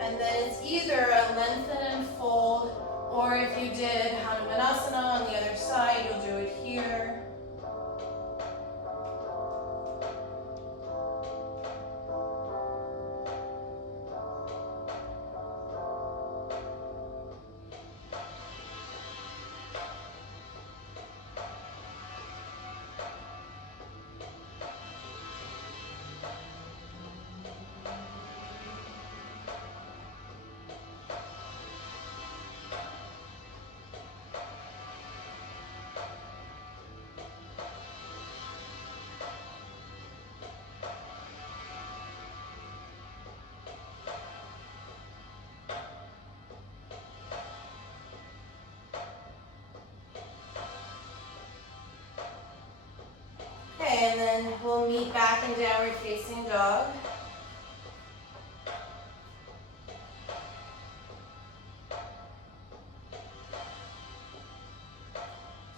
And then it's either a lengthen and fold Or if you did Hanumanasana on the other side, you'll do it here. Okay, and then we'll meet back in downward facing dog.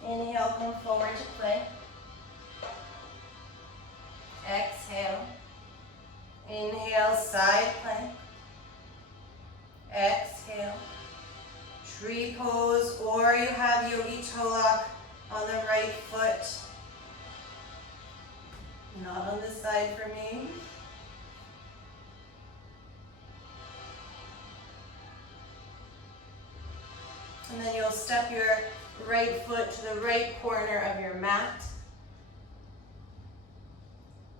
Inhale, come forward to plank. Exhale. Inhale, side plank. Exhale. Tree pose, or you have yogi toe lock on the right foot. Not on this side for me. And then you'll step your right foot to the right corner of your mat.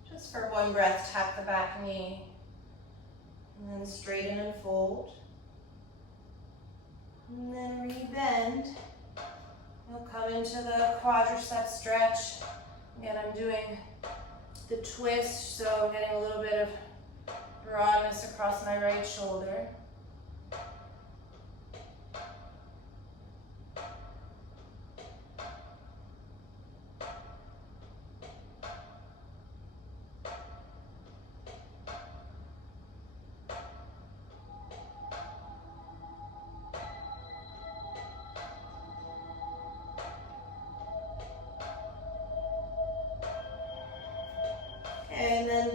Just for one breath, tap the back knee. And then straighten and fold. And then rebend. You'll come into the quadricep stretch. Again, I'm doing the twist, so I'm getting a little bit of broadness across my right shoulder. And then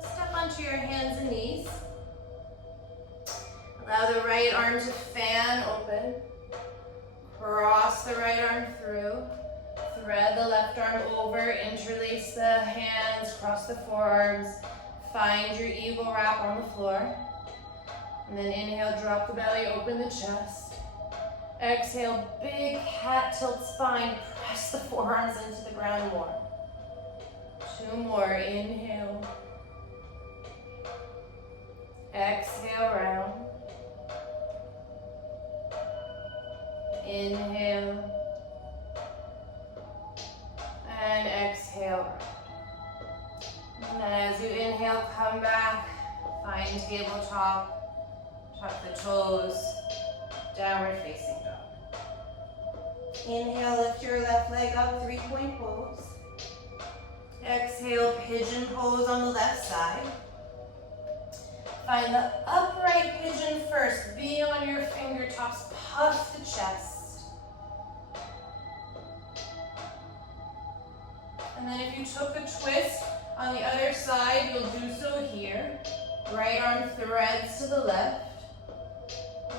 step onto your hands and knees. Allow the right arm to fan open. Cross the right arm through. Thread the left arm over. Interlace the hands. Cross the forearms. Find your eagle wrap on the floor. And then inhale, drop the belly, open the chest. Exhale, big cat tilt spine. Press the forearms into the ground more. Two more, inhale. Exhale, round. Inhale. And exhale, round. And then as you inhale, come back. Find tabletop. Tuck the toes. Downward facing dog. Inhale, lift your left leg up, 3-point pose. Exhale, pigeon pose on the left side. Find the upright pigeon first. Be on your fingertips, puff the chest. And then if you took a twist on the other side, you'll do so here. Right arm threads to the left.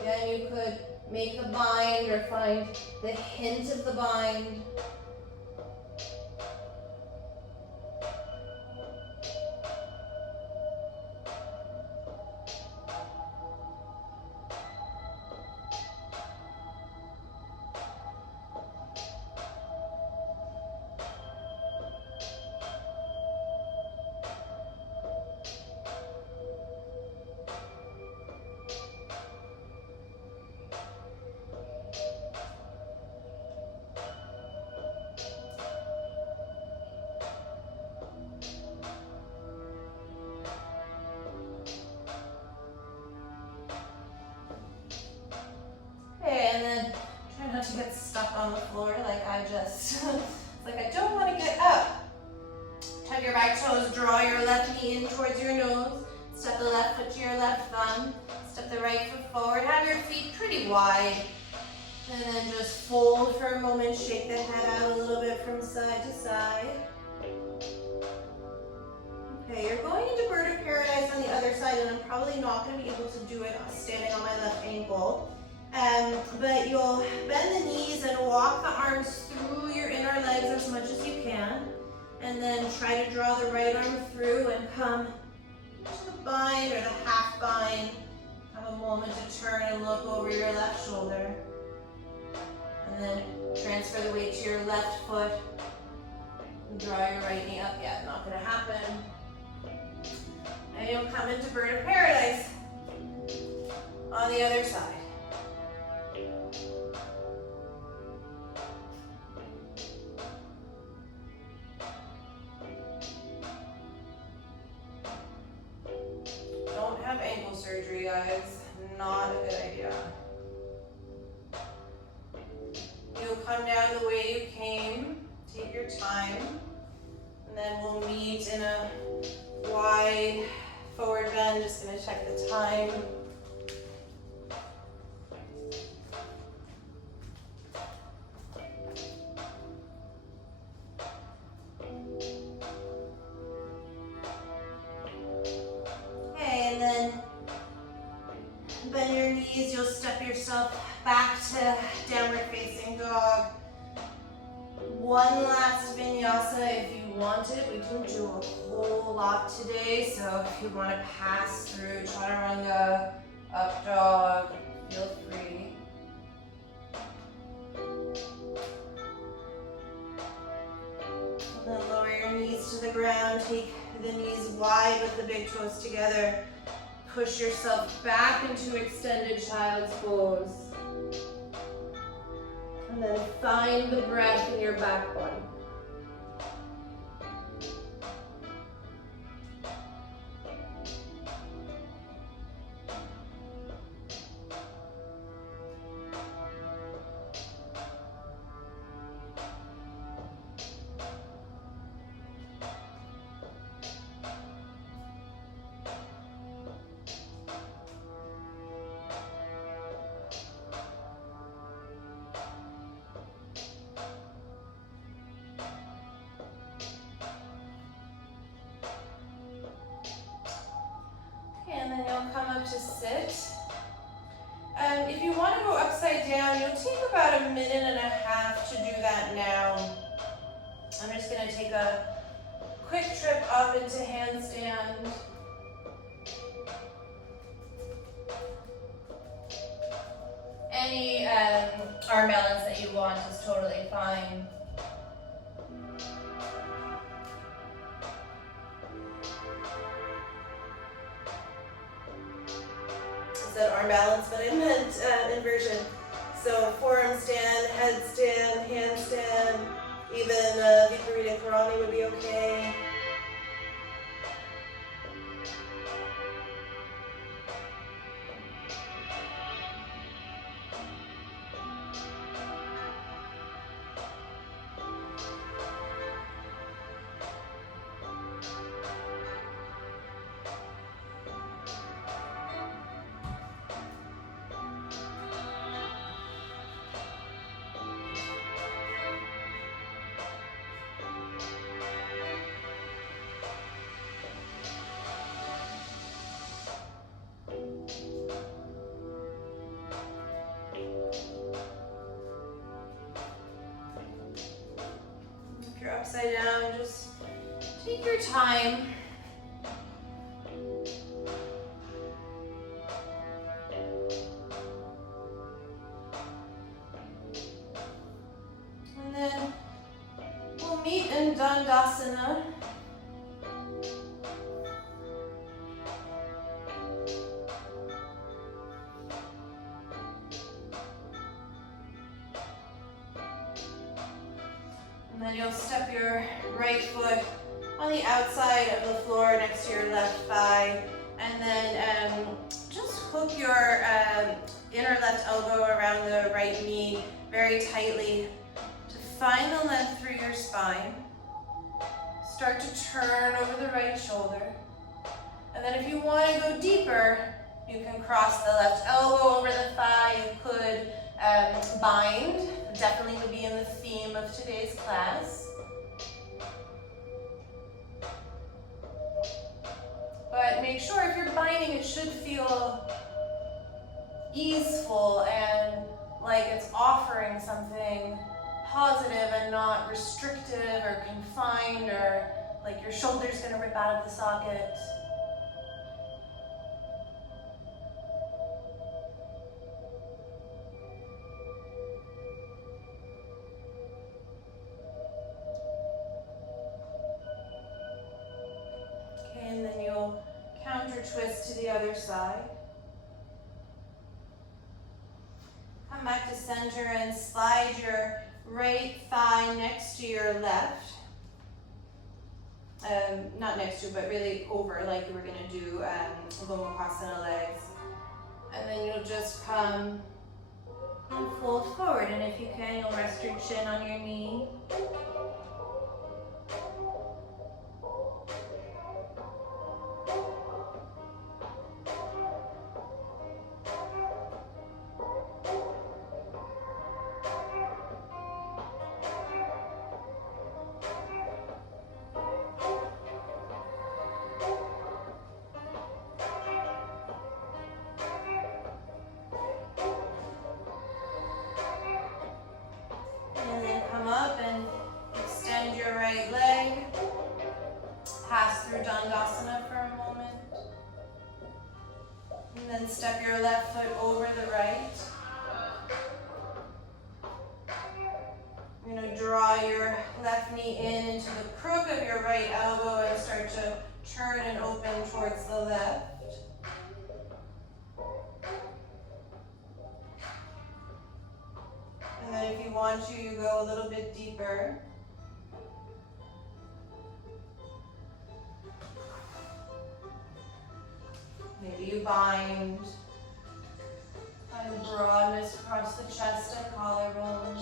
Again, you could make the bind or find the hint of the bind. And then try not to get stuck on the floor like I just, like I don't want to get up. Tuck your back toes, draw your left knee in towards your nose. Step the left foot to your left thumb. Step the right foot forward. Have your feet pretty wide. And then just fold for a moment. Shake the head out a little bit from side to side. Okay, you're going into bird of paradise on the other side, and I'm probably not going to be able to do it standing on my left ankle. But you'll bend the knees and walk the arms through your inner legs as much as you can. And then try to draw the right arm through and come to the bind or the half bind. Have a moment to turn and look over your left shoulder. And then transfer the weight to your left foot. And draw your right knee up. Yeah, not gonna happen. And you'll come into bird of paradise on the other side. Don't have ankle surgery, guys. Not a good idea. You'll come down the way you came. Take your time. And then we'll meet in a wide forward bend. Just gonna check the time. Okay, and then bend your knees. You'll step yourself back to downward facing dog. One last vinyasa if you want it. We didn't do a whole lot today, so if you want to pass through chaturanga, up dog, feel free. And then lower your knees to the ground. Take the knees wide with the big toes together. Push yourself back into extended child's pose. And then find the breath in your back body. And then you'll come up to sit. If you want to go upside down, you'll take about 1.5 minutes to do that now. I'm just going to take a quick trip up into handstand. Any arm balance that you want is totally fine. Said arm balance, but I meant inversion. So forearm stand, headstand, handstand, even Viparita Karani would be okay. If you're upside down, just take your time. And then we'll meet in Dandasana. And then you'll step your right foot on the outside of the floor next to your left thigh. And then just hook your inner left elbow around the right knee very tightly to find the length through your spine. Start to turn over the right shoulder. And then if you want to go deeper, you can cross the left elbow over the thigh. You could bind. Definitely would be in the theme of today's class. But make sure if you're binding, it should feel easeful and like it's offering something positive and not restrictive or confined, or like your shoulder's gonna rip out of the socket. Okay, and then you'll counter twist to the other side. Come back to center and slide your right thigh next to your left. Not next to, but really over, like you were gonna do Gomukhasana legs. And then you'll just come and fold forward. And if you can, you'll rest your chin on your knee. And then step your left foot over the right. You're going to draw your left knee in into the crook of your right elbow and start to turn and open towards the left. And then if you want to, you go a little bit deeper. Maybe you find broadness across the chest and collarbone.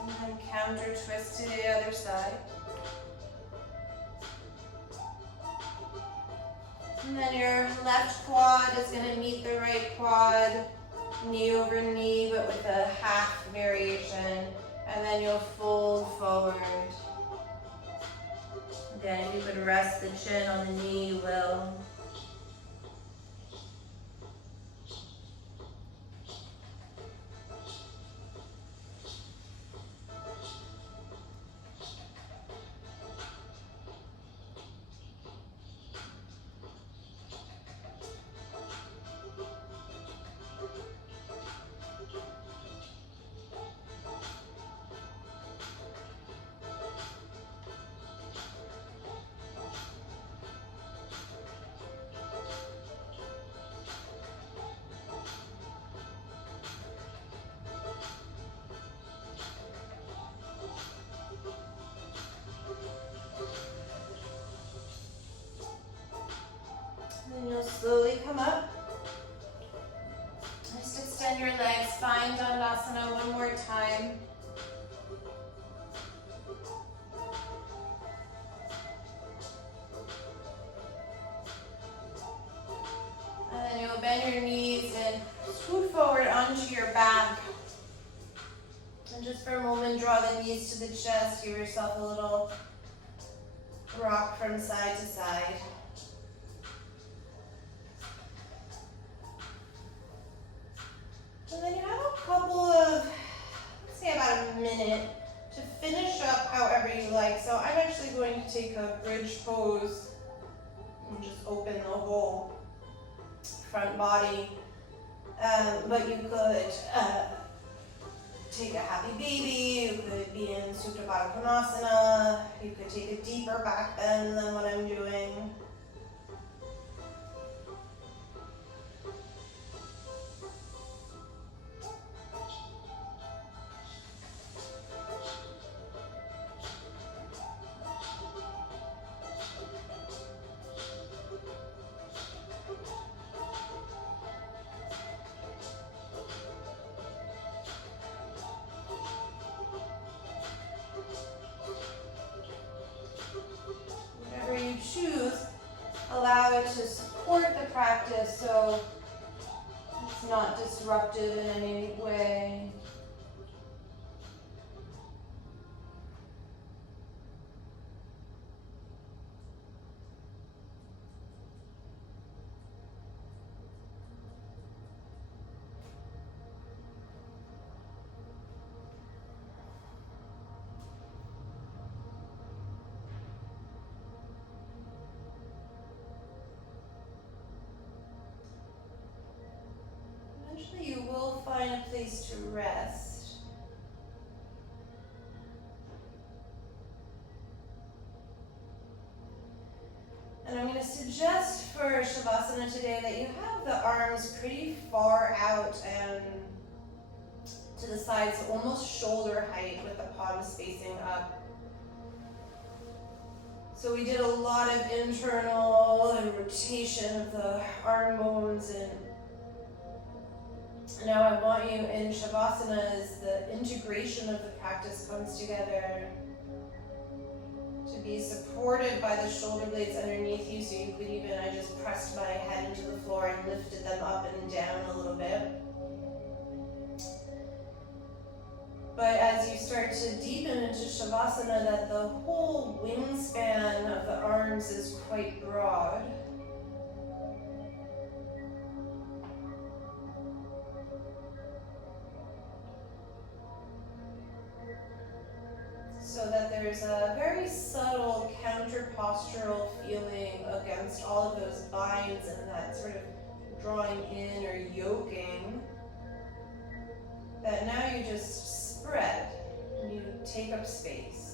And then counter twist to the other side. And then your left quad is going to meet the right quad, knee over knee, but with a half variation. And then you'll fold forward. Again, if you could rest the chin on the knee, you will. Then you'll slowly come up. Just extend your legs, find Dandasana one more time. And then you'll bend your knees and scoot forward onto your back. And just for a moment, draw the knees to the chest. Give yourself a little rock from side to side. And then you have a couple of, let's say about a minute to finish up however you like. So I'm actually going to take a bridge pose and just open the whole front body. But you could take a happy baby, you could be in Supta Baddha Konasana, you could take a deeper back bend than what I'm doing. Choose, allow it to support the practice. So not disruptive in any way. Eventually you will find a place to rest. And I'm going to suggest for Shavasana today that you have the arms pretty far out and to the sides, almost shoulder height with the palms facing up. So we did a lot of internal and rotation of the arm bones, and now I want you in Shavasana as the integration of the practice comes together to be supported by the shoulder blades underneath you, so you could even, I just pressed my head into the floor and lifted them up and down a little bit. But as you start to deepen into Shavasana, that the whole wingspan of the arms is quite broad. So that there's a very subtle counter-postural feeling against all of those binds and that sort of drawing in or yoking. That now you just spread and you take up space.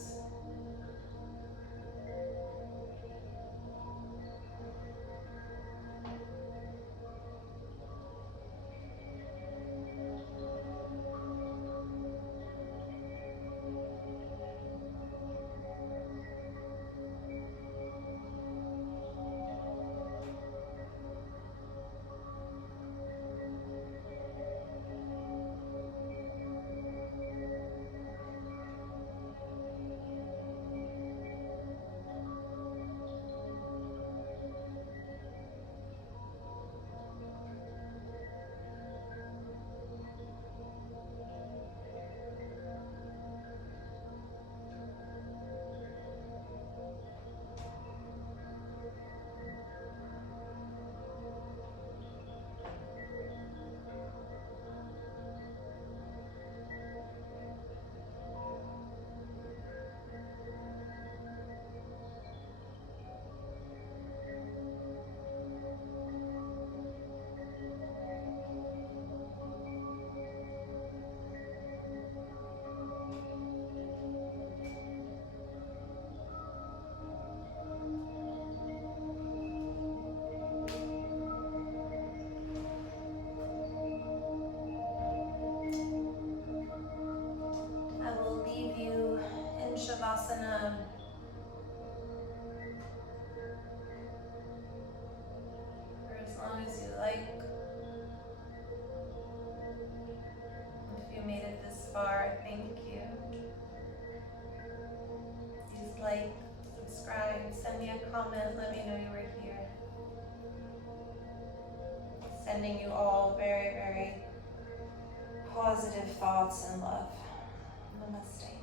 Shavasana. For as long as you like. If you made it this far, thank you. Please like, subscribe, send me a comment, let me know you were here. Sending you all very, very positive thoughts and love. Namaste.